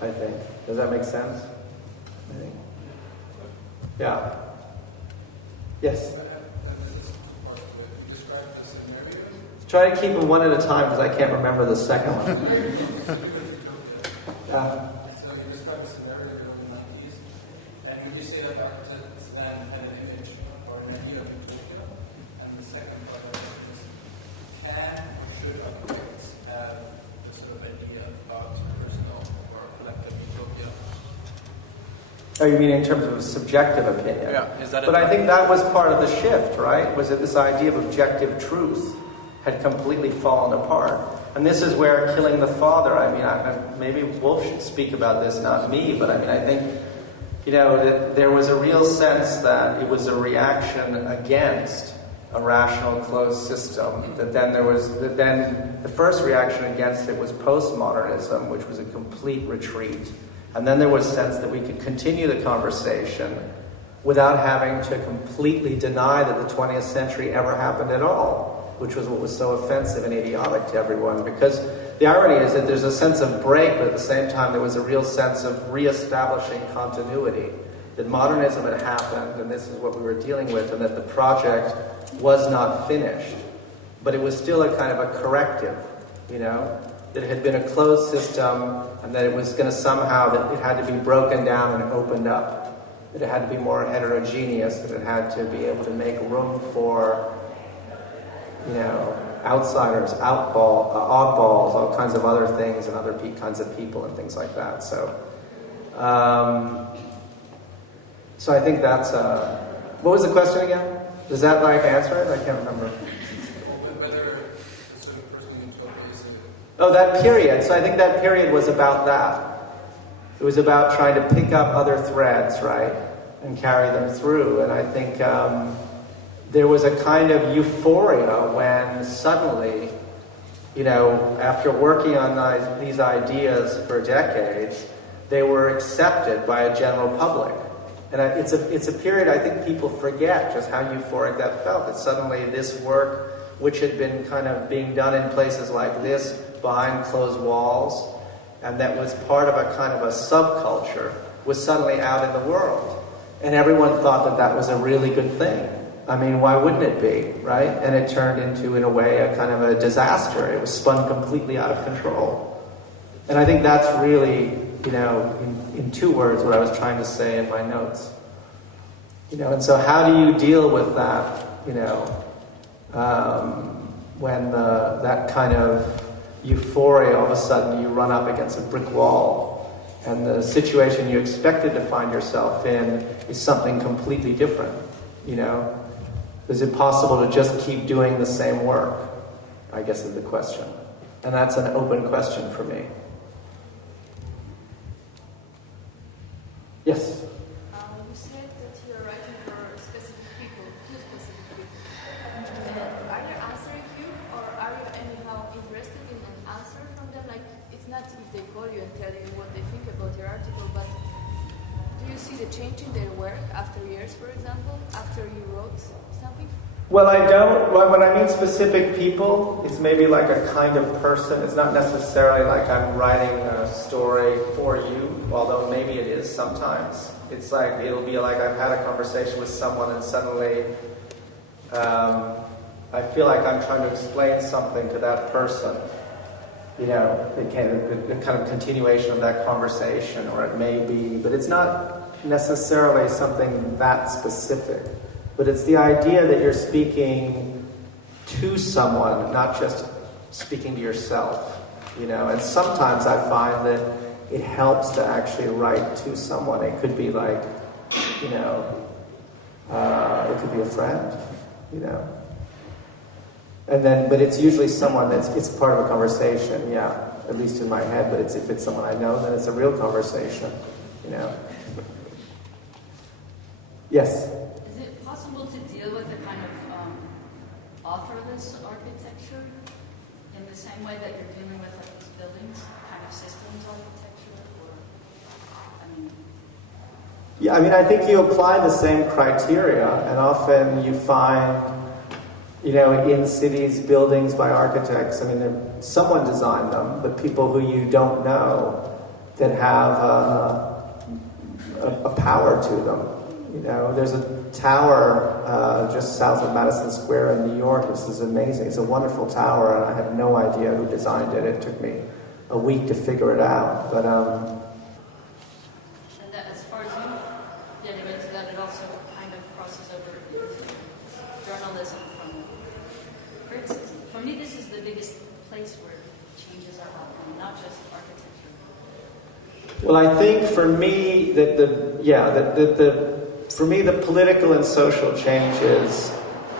I think. Does that make sense? I think. Yeah. Yes? Try to keep them one at a time because I can't remember the second one. Yeah. So you described a scenario in the 90s, and would you say that architects then had an image or an idea of utopia? And the second part of it is, can or should architects have a sort of idea about personal or collective utopia? Oh, you mean in terms of a subjective opinion? Yeah. But I think that was part of the shift, right? Was that this idea of objective truth had completely fallen apart. And this is where killing the father, I mean, maybe Wolf should speak about this, not me, but I mean, I think, that there was a real sense that it was a reaction against a rational closed system, that then the first reaction against it was postmodernism, which was a complete retreat. And then there was a sense that we could continue the conversation without having to completely deny that the 20th century ever happened at all, which was what was so offensive and idiotic to everyone. Because the irony is that there's a sense of break, but at the same time there was a real sense of reestablishing continuity. That modernism had happened, and this is what we were dealing with, and that the project was not finished. But it was still a kind of a corrective, that it had been a closed system, and that it was going to somehow, that it had to be broken down and opened up. That it had to be more heterogeneous, that it had to be able to make room for outsiders, oddballs, all kinds of other things, and other kinds of people and things like that. So I think that's what was the question again? Does that answer it? I can't remember. Oh, that period. So I think that period was about that. It was about trying to pick up other threads, right, and carry them through. And I think there was a kind of euphoria when suddenly, after working on these ideas for decades, they were accepted by a general public. And it's a period I think people forget just how euphoric that felt. That suddenly this work, which had been kind of being done in places like this, behind closed walls, and that was part of a kind of a subculture, was suddenly out in the world. And everyone thought that that was a really good thing. I mean, why wouldn't it be, right? And it turned into, in a way, a kind of a disaster. It was spun completely out of control. And I think that's really, in two words, what I was trying to say in my notes. And so how do you deal with that, when that kind of euphoria, all of a sudden you run up against a brick wall, and the situation you expected to find yourself in is something completely different, Is it possible to just keep doing the same work? I guess is the question. And that's an open question for me. Yes? You said that you're writing for specific people, two specific people. Are they answering you, or are you anyhow interested in an answer from them? Like, it's not if they call you and tell you what they think about your article, but do you see the change in their work after years, for example, after you wrote something? Well, I don't. When I mean specific people, it's maybe like a kind of person. It's not necessarily like I'm writing a story for you, although maybe it is sometimes. It's like, it'll be like I've had a conversation with someone and suddenly I feel like I'm trying to explain something to that person. The kind of continuation of that conversation, or it may be, but it's not necessarily something that specific. But it's the idea that you're speaking to someone, not just speaking to yourself, And sometimes I find that it helps to actually write to someone. It could be like, it could be a friend, And then, but it's usually someone it's part of a conversation, yeah. at least in my head, but if it's someone I know, then it's a real conversation, you know. Yes? Is it possible to deal with a kind of authorless architecture in the same way that you're dealing with like these buildings, kind of systems architecture, or, I mean... Yeah, I mean, I think you apply the same criteria, and often you find, you know, in cities, buildings by architects, I mean, someone designed them, but people who you don't know that have a power to them. You know, there's a tower just south of Madison Square in New York. This is amazing. It's a wonderful tower, and I have no idea who designed it. It took me a week to figure it out. But and that, as far as you getting into that, it also kind of crosses over into journalism from criticism. For me, this is the biggest place where changes are happening, not just architecture. Well, I think for me for me, the political and social changes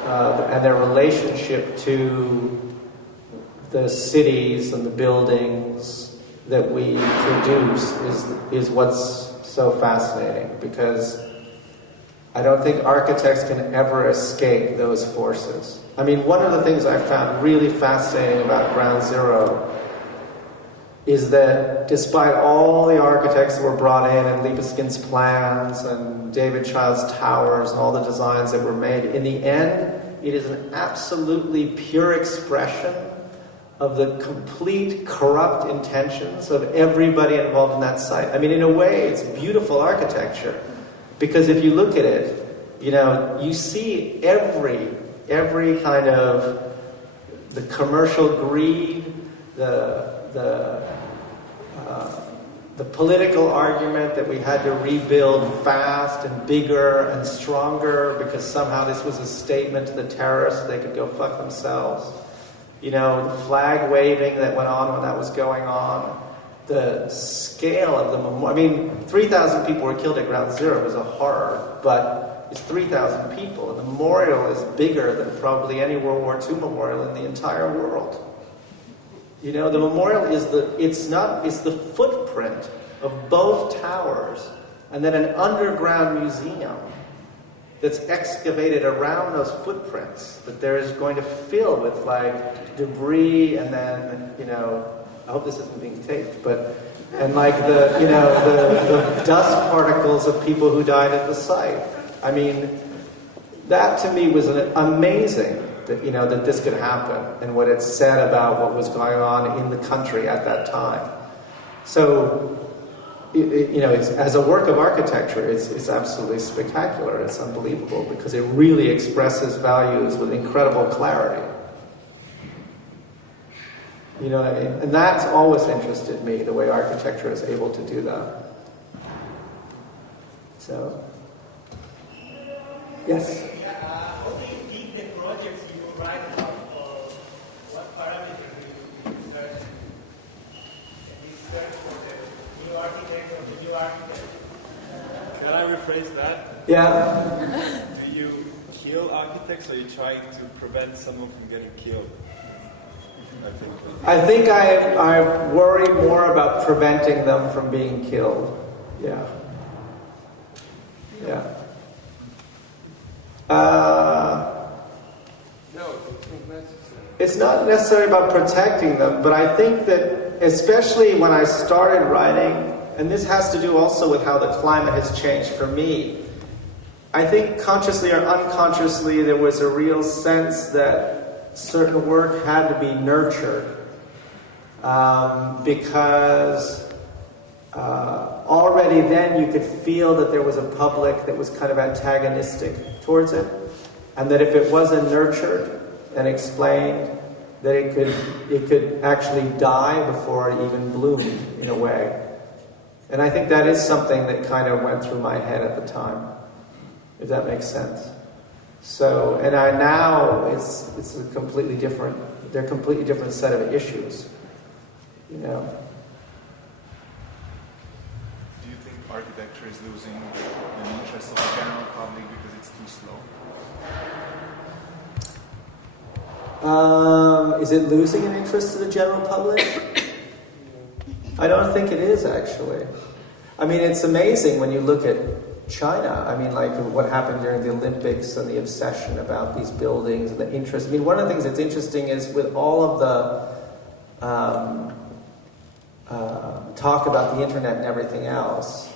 and their relationship to the cities and the buildings that we produce is what's so fascinating, because I don't think architects can ever escape those forces. I mean, one of the things I found really fascinating about Ground Zero is that despite all the architects that were brought in and Libeskind's plans and David Child's towers and all the designs that were made, in the end, it is an absolutely pure expression of the complete corrupt intentions of everybody involved in that site. I mean, in a way, it's beautiful architecture, because if you look at it, you know, you see every kind of the commercial greed, the political argument that we had to rebuild fast and bigger and stronger because somehow this was a statement to the terrorists they could go fuck themselves. You know, the flag waving that went on when that was going on. The scale of the memorial. I mean, 3,000 people were killed at Ground Zero. It was a horror, but it's 3,000 people. The memorial is bigger than probably any World War II memorial in the entire world. You know, the memorial is the footprint of both towers, and then an underground museum that's excavated around those footprints that there is going to fill with like debris, and then, you know, I hope this isn't being taped, and like the dust particles of people who died at the site. I mean, that to me was amazing. That, you know, that this could happen, and what it said about what was going on in the country at that time. So, you know, as a work of architecture, it's absolutely spectacular. It's unbelievable because it really expresses values with incredible clarity. You know, and that's always interested me, the way architecture is able to do that. So, yes. Right about what parameters you search. Can you search for the new architect or the new architect? Can I rephrase that? Yeah. Do you kill architects, or are you trying to prevent someone from getting killed? I think I worry more about preventing them from being killed. Yeah. Yeah. It's not necessarily about protecting them, but I think that especially when I started writing, and this has to do also with how the climate has changed for me, I think consciously or unconsciously there was a real sense that certain work had to be nurtured because already then you could feel that there was a public that was kind of antagonistic towards it, and that if it wasn't nurtured and explained, that it could actually die before it even bloomed in a way. And I think that is something that kind of went through my head at the time, if that makes sense. So, and now it's a completely different, they're a completely different set of issues, you know. Do you think architecture is losing the interest of the general public because it's too slow? Is it losing an interest to the general public? I don't think it is, actually. I mean, it's amazing when you look at China. I mean, like what happened during the Olympics and the obsession about these buildings and the interest. I mean, one of the things that's interesting is with all of the talk about the internet and everything else,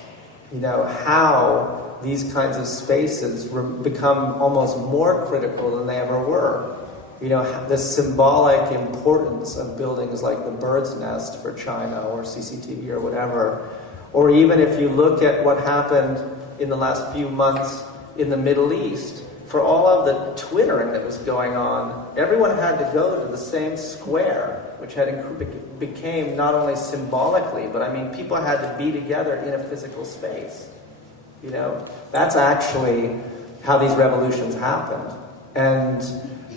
you know, how these kinds of spaces become almost more critical than they ever were. You know, the symbolic importance of buildings like the Bird's Nest for China or CCTV or whatever, or even if you look at what happened in the last few months in the Middle East, for all of the twittering that was going on, everyone had to go to the same square, which became not only symbolically, but I mean, people had to be together in a physical space. You know, that's actually how these revolutions happened. And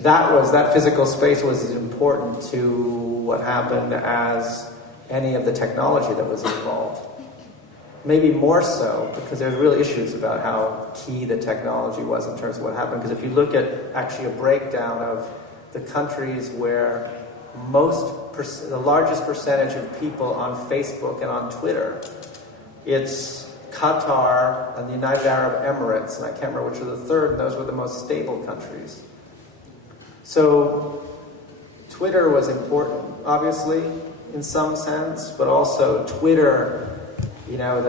that physical space was as important to what happened as any of the technology that was involved. Maybe more so, because there's real issues about how key the technology was in terms of what happened. Because if you look at actually a breakdown of the countries where the largest percentage of people on Facebook and on Twitter, it's Qatar and the United Arab Emirates, and I can't remember which are the third, and those were the most stable countries. So Twitter was important, obviously, in some sense, but also Twitter, you know,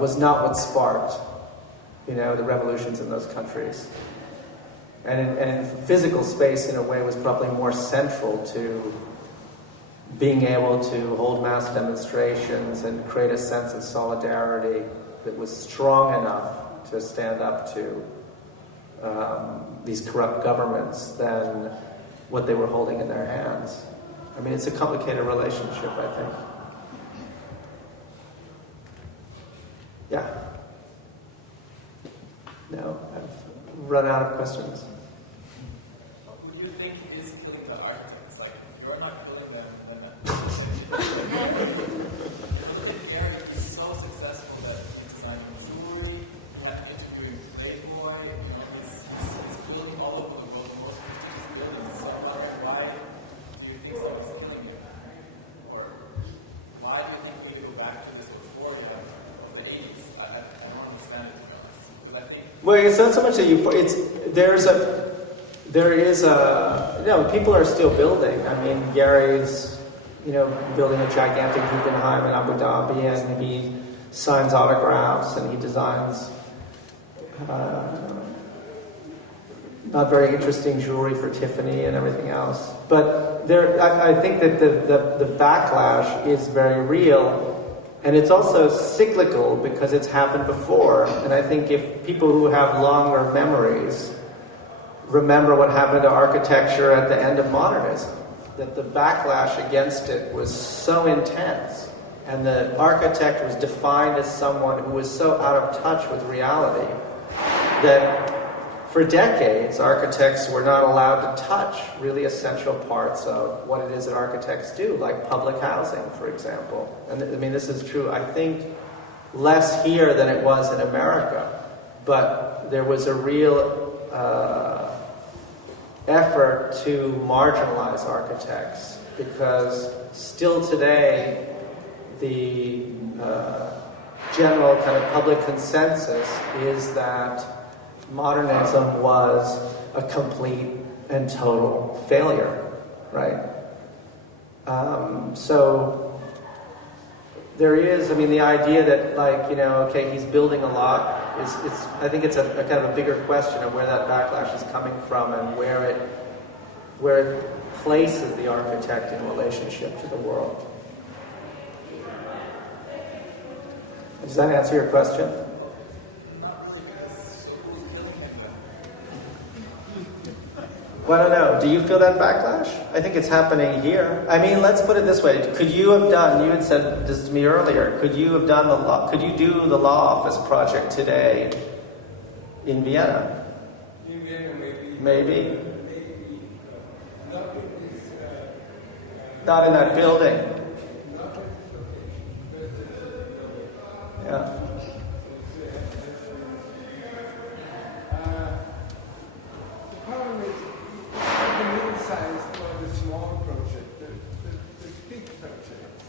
was not what sparked, you know, the revolutions in those countries. And physical space, in a way, was probably more central to being able to hold mass demonstrations and create a sense of solidarity that was strong enough to stand up to these corrupt governments than what they were holding in their hands. I mean, it's a complicated relationship, I think. Yeah? No, I've run out of questions. Who do you think is killing the architects? Like, if you're not killing them, then Gary is so successful that he's designing jewelry, he had interviewing Playboy, you know, he's building all over the world, most prestigious buildings. So why do you think someone's killing him? Or why do you think we go back to this euphoria of the 80s? I don't understand it, to be honest. Because I think... Well, it's not so much that people are still building. I mean, Gary's, you know, building a gigantic Guggenheim in Abu Dhabi, and he signs autographs, and he designs not very interesting jewelry for Tiffany and everything else. But I think that the backlash is very real. And it's also cyclical because it's happened before. And I think if people who have longer memories remember what happened to architecture at the end of modernism, that the backlash against it was so intense, and the architect was defined as someone who was so out of touch with reality that for decades architects were not allowed to touch really essential parts of what it is that architects do, like public housing, for example. And I mean, this is true, I think, less here than it was in America, but there was a real effort to marginalize architects, because still today the general kind of public consensus is that modernism was a complete and total failure, right? So there is, I mean, the idea that, like, you know, okay, he's building a lot, I think it's a kind of a bigger question of where that backlash is coming from and where it places the architect in relationship to the world. Does that answer your question? Well, I don't know. Do you feel that backlash? I think it's happening here. I mean, let's put it this way. Could you have done, you had said this to me earlier, could you do the law office project today in Vienna? In Vienna, maybe. Maybe. Not in this... Not in that building. Not in this location. Yeah. The problem is the middle-sized or the small project, the big projects.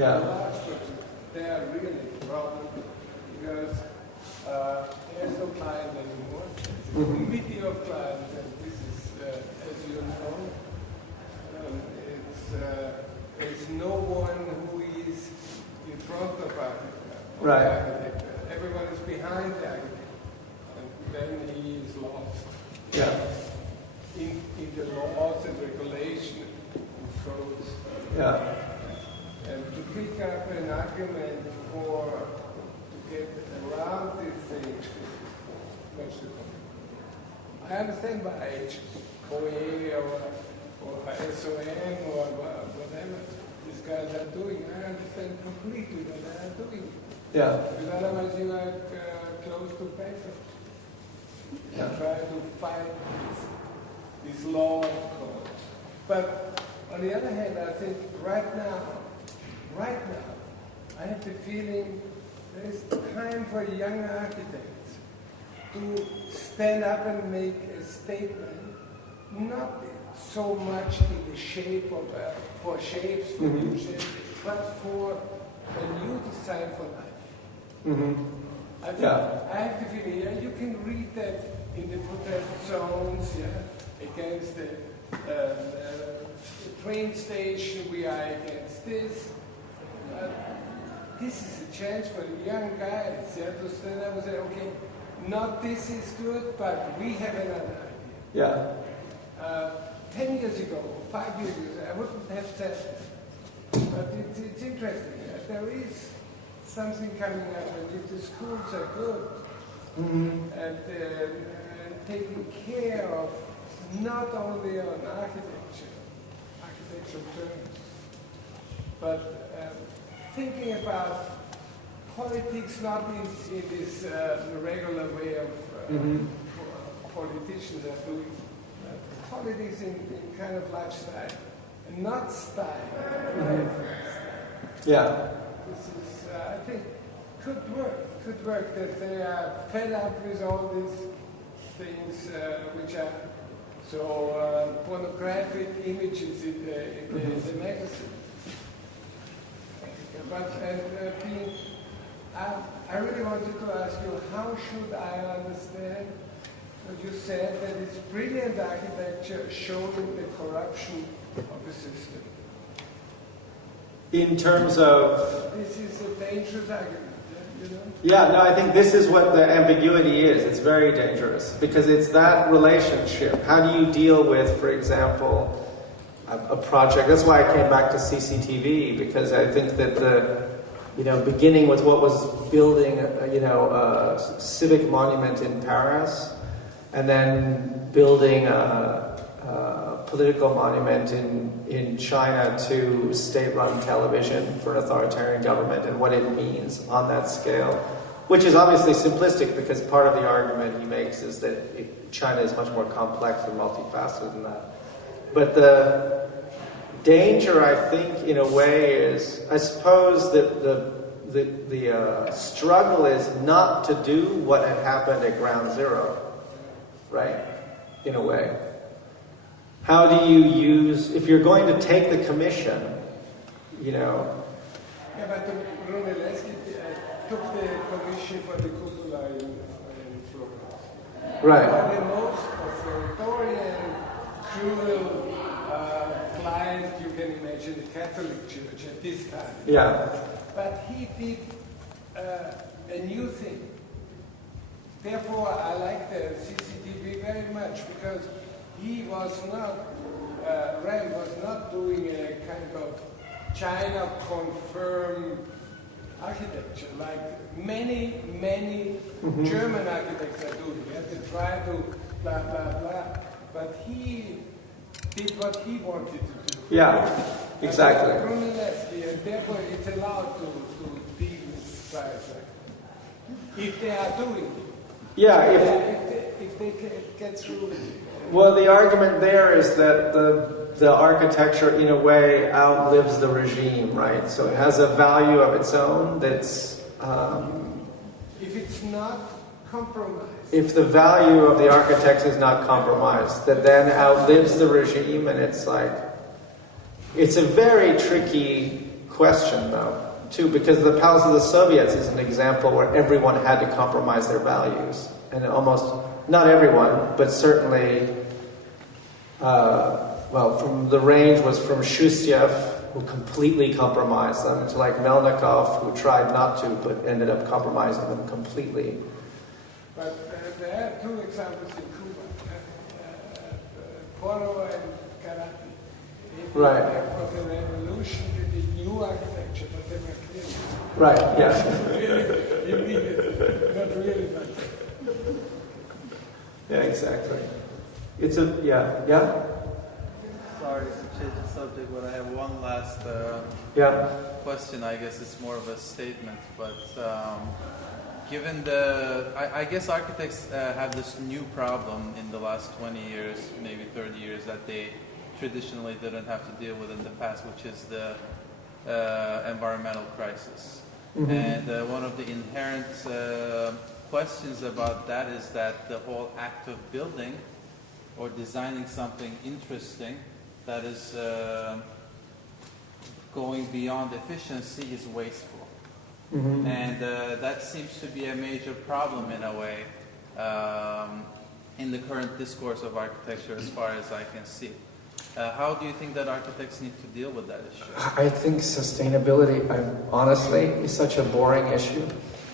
Yeah. large groups, they are really a problem because there's no client anymore. It's a committee of clients, and this is, as you know, there's no one who is in front of the architect. Everyone is behind the architect, and then he is lost. Yeah. In the laws and regulation and codes. Yeah. And to pick up an argument to get around these things is much too complicated. I understand why OA or SOM or whatever these guys are doing. I understand completely what they are doing. Yeah. Because otherwise you are close to bankrupt. You try to fight this law code. But on the other hand, I think right now, I have the feeling there is time for young architects to stand up and make a statement, not so much in the shape of, for shapes, for new shapes, but for a new design for life. I think I have the feeling, you can read that in the protest zones, against the train station, we are against this. This is a chance for the young guys to stand up and say, okay, not this is good, but we have another idea. Yeah. 10 years ago, 5 years ago, I wouldn't have said that. But it's interesting. There is something coming up, and if the schools are good, and taking care of not only on architectural terms, but thinking about politics not in this regular way of politicians are doing, politics in kind of lifestyle, and not style, Yeah. This is, I think, could work, that they are fed up with all these things which are so pornographic images in the magazine. But I really wanted to ask you, how should I understand what you said, that it's brilliant architecture showing the corruption of the system? In terms of... This is a dangerous argument, you know? Yeah, no, I think this is what the ambiguity is. It's very dangerous because it's that relationship. How do you deal with, for example, a project? That's why I came back to CCTV, because I think that beginning with what was building, a civic monument in Paris, and then building a political monument in China to state-run television for an authoritarian government, and what it means on that scale, which is obviously simplistic because part of the argument he makes is that China is much more complex and multifaceted than that. But the danger, I think, in a way, is, I suppose that the struggle is not to do what had happened at ground zero, right? In a way. How do you use, if you're going to take the commission, Yeah, but Brunelleschi took the commission for the cupola in Florence. Right. The most authoritarian, cruel client you can imagine, the Catholic Church at this time. Yeah. But he did a new thing. Therefore, I like the CCTV very much, because he was not, Rem was not doing a kind of China-confirmed architecture like many German architects are doing. They try to blah, blah, blah. But he did what he wanted to do. Yeah, exactly. And therefore it's allowed to deal with styles like that. If they are doing it. Yeah, if they get through it. Well, the argument there is that the architecture, in a way, outlives the regime, right? So it has a value of its own that's... if it's not compromised. If the value of the architect is not compromised, that then outlives the regime, and it's like... It's a very tricky question, though, too, because the Palace of the Soviets is an example where everyone had to compromise their values. And almost, not everyone, but certainly, from the range was from Shustyev, who completely compromised them, to like Melnikov, who tried not to, but ended up compromising them completely. But there are two examples in Cuba, Poro and Karate. Right. For the revolution, they did new architecture, but they were clearly Right, yeah. not really much. Yeah, exactly. Sorry to change the subject, but I have one last question. I guess it's more of a statement, but given I guess architects have this new problem in the last 20 years, maybe 30 years, that they traditionally didn't have to deal with in the past, which is the environmental crisis. Mm-hmm. And one of the inherent questions about that is that the whole act of building or designing something interesting that is going beyond efficiency is wasteful. Mm-hmm. And that seems to be a major problem in a way in the current discourse of architecture as far as I can see. How do you think that architects need to deal with that issue? I think sustainability, honestly, is such a boring issue.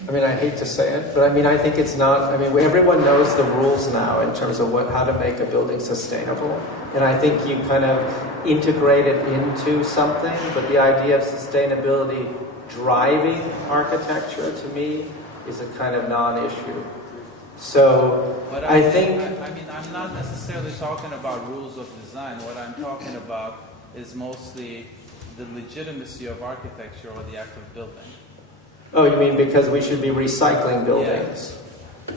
I mean, I hate to say it, but I mean, I think it's not, I mean, everyone knows the rules now in terms of how to make a building sustainable. And I think you kind of integrate it into something, but the idea of sustainability driving architecture, to me, is a kind of non-issue. So, but I think... I mean, I'm not necessarily talking about rules of design. What I'm talking about is mostly the legitimacy of architecture or the act of building. Oh, you mean because we should be recycling buildings? Yeah.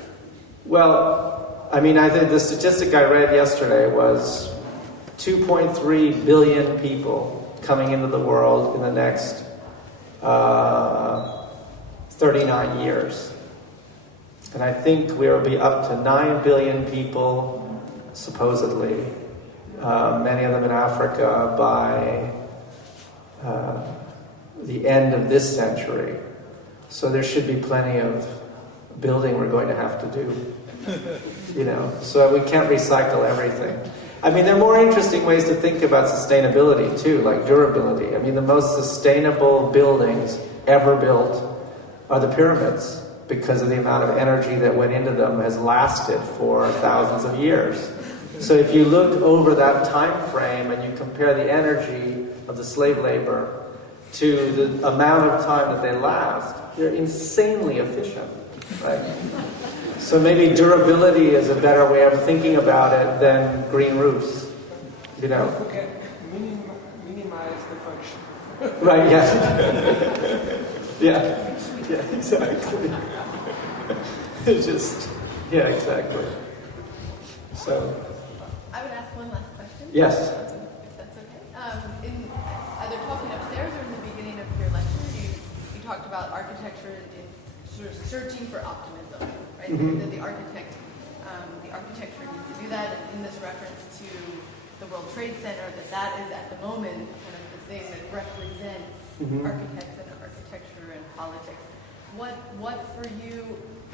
Well, I mean, I think the statistic I read yesterday was 2.3 billion people coming into the world in the next 39 years. And I think we'll be up to 9 billion people, supposedly, many of them in Africa, by the end of this century. So there should be plenty of building we're going to have to do. So we can't recycle everything. I mean, there are more interesting ways to think about sustainability, too, like durability. I mean, the most sustainable buildings ever built are the pyramids, because of the amount of energy that went into them has lasted for thousands of years. So if you look over that time frame and you compare the energy of the slave labor to the amount of time that they last, they're insanely efficient, right? So maybe durability is a better way of thinking about it than green roofs, You can minimize the function. Right, yes. Yeah, exactly. It's just, exactly. So. I would ask one last question. Yes. If that's okay. In either talking upstairs or in the beginning of your lecture, you talked about architecture in sort of searching for optimism, right? Mm-hmm. That the architecture needs to do that, and in this reference to the World Trade Center, that is at the moment kind of the thing that represents architects and architecture and politics. What for you,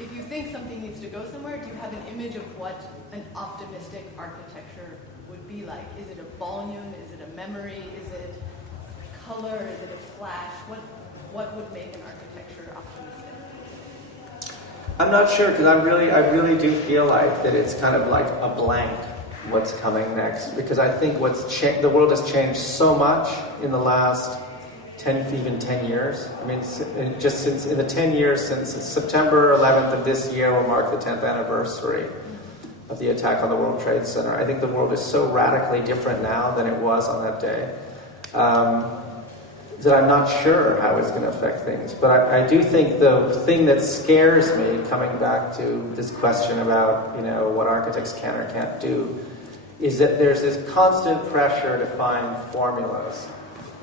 if you think something needs to go somewhere, do you have an image of what an optimistic architecture would be like? Is it a volume? Is it a memory? Is it a color? Is it a flash? What would make an architecture optimistic? I'm not sure, because I really do feel like that it's kind of like a blank what's coming next, because I think the world has changed so much in the last 10 years. I mean, just since in the 10 years since September 11th of this year will mark the 10th anniversary of the attack on the World Trade Center. I think the world is so radically different now than it was on that day that I'm not sure how it's going to affect things. But I do think the thing that scares me, coming back to this question about what architects can or can't do, is that there's this constant pressure to find formulas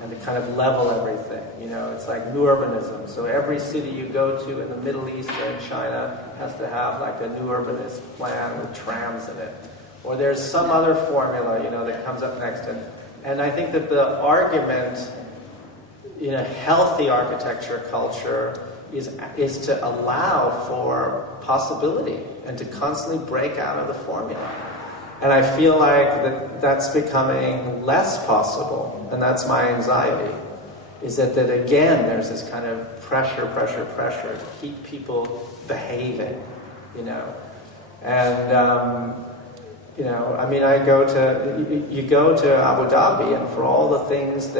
and to kind of level everything. It's like new urbanism. So every city you go to in the Middle East or in China has to have like a new urbanist plan with trams in it. Or there's some other formula, that comes up next. And I think that the argument healthy architecture culture is to allow for possibility and to constantly break out of the formula. And I feel like that's becoming less possible, and that's my anxiety, is that again, there's this kind of pressure to keep people behaving, And, you go to Abu Dhabi, and for all the things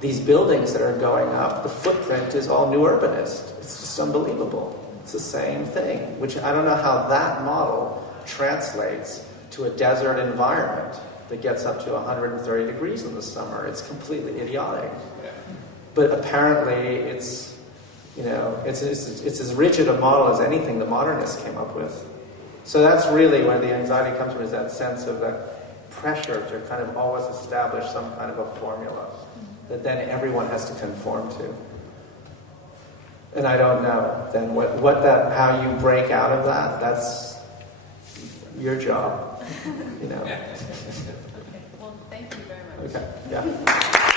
these buildings that are going up, the footprint is all new urbanist. It's just unbelievable. It's the same thing, which I don't know how that model translates to a desert environment that gets up to 130 degrees in the summer. It's completely idiotic. But apparently it's as rigid a model as anything the modernists came up with. So that's really where the anxiety comes from, is that sense of that pressure to kind of always establish some kind of a formula that then everyone has to conform to. And I don't know then how you break out of that. That's your job, Okay. Well, thank you very much. Okay. Yeah.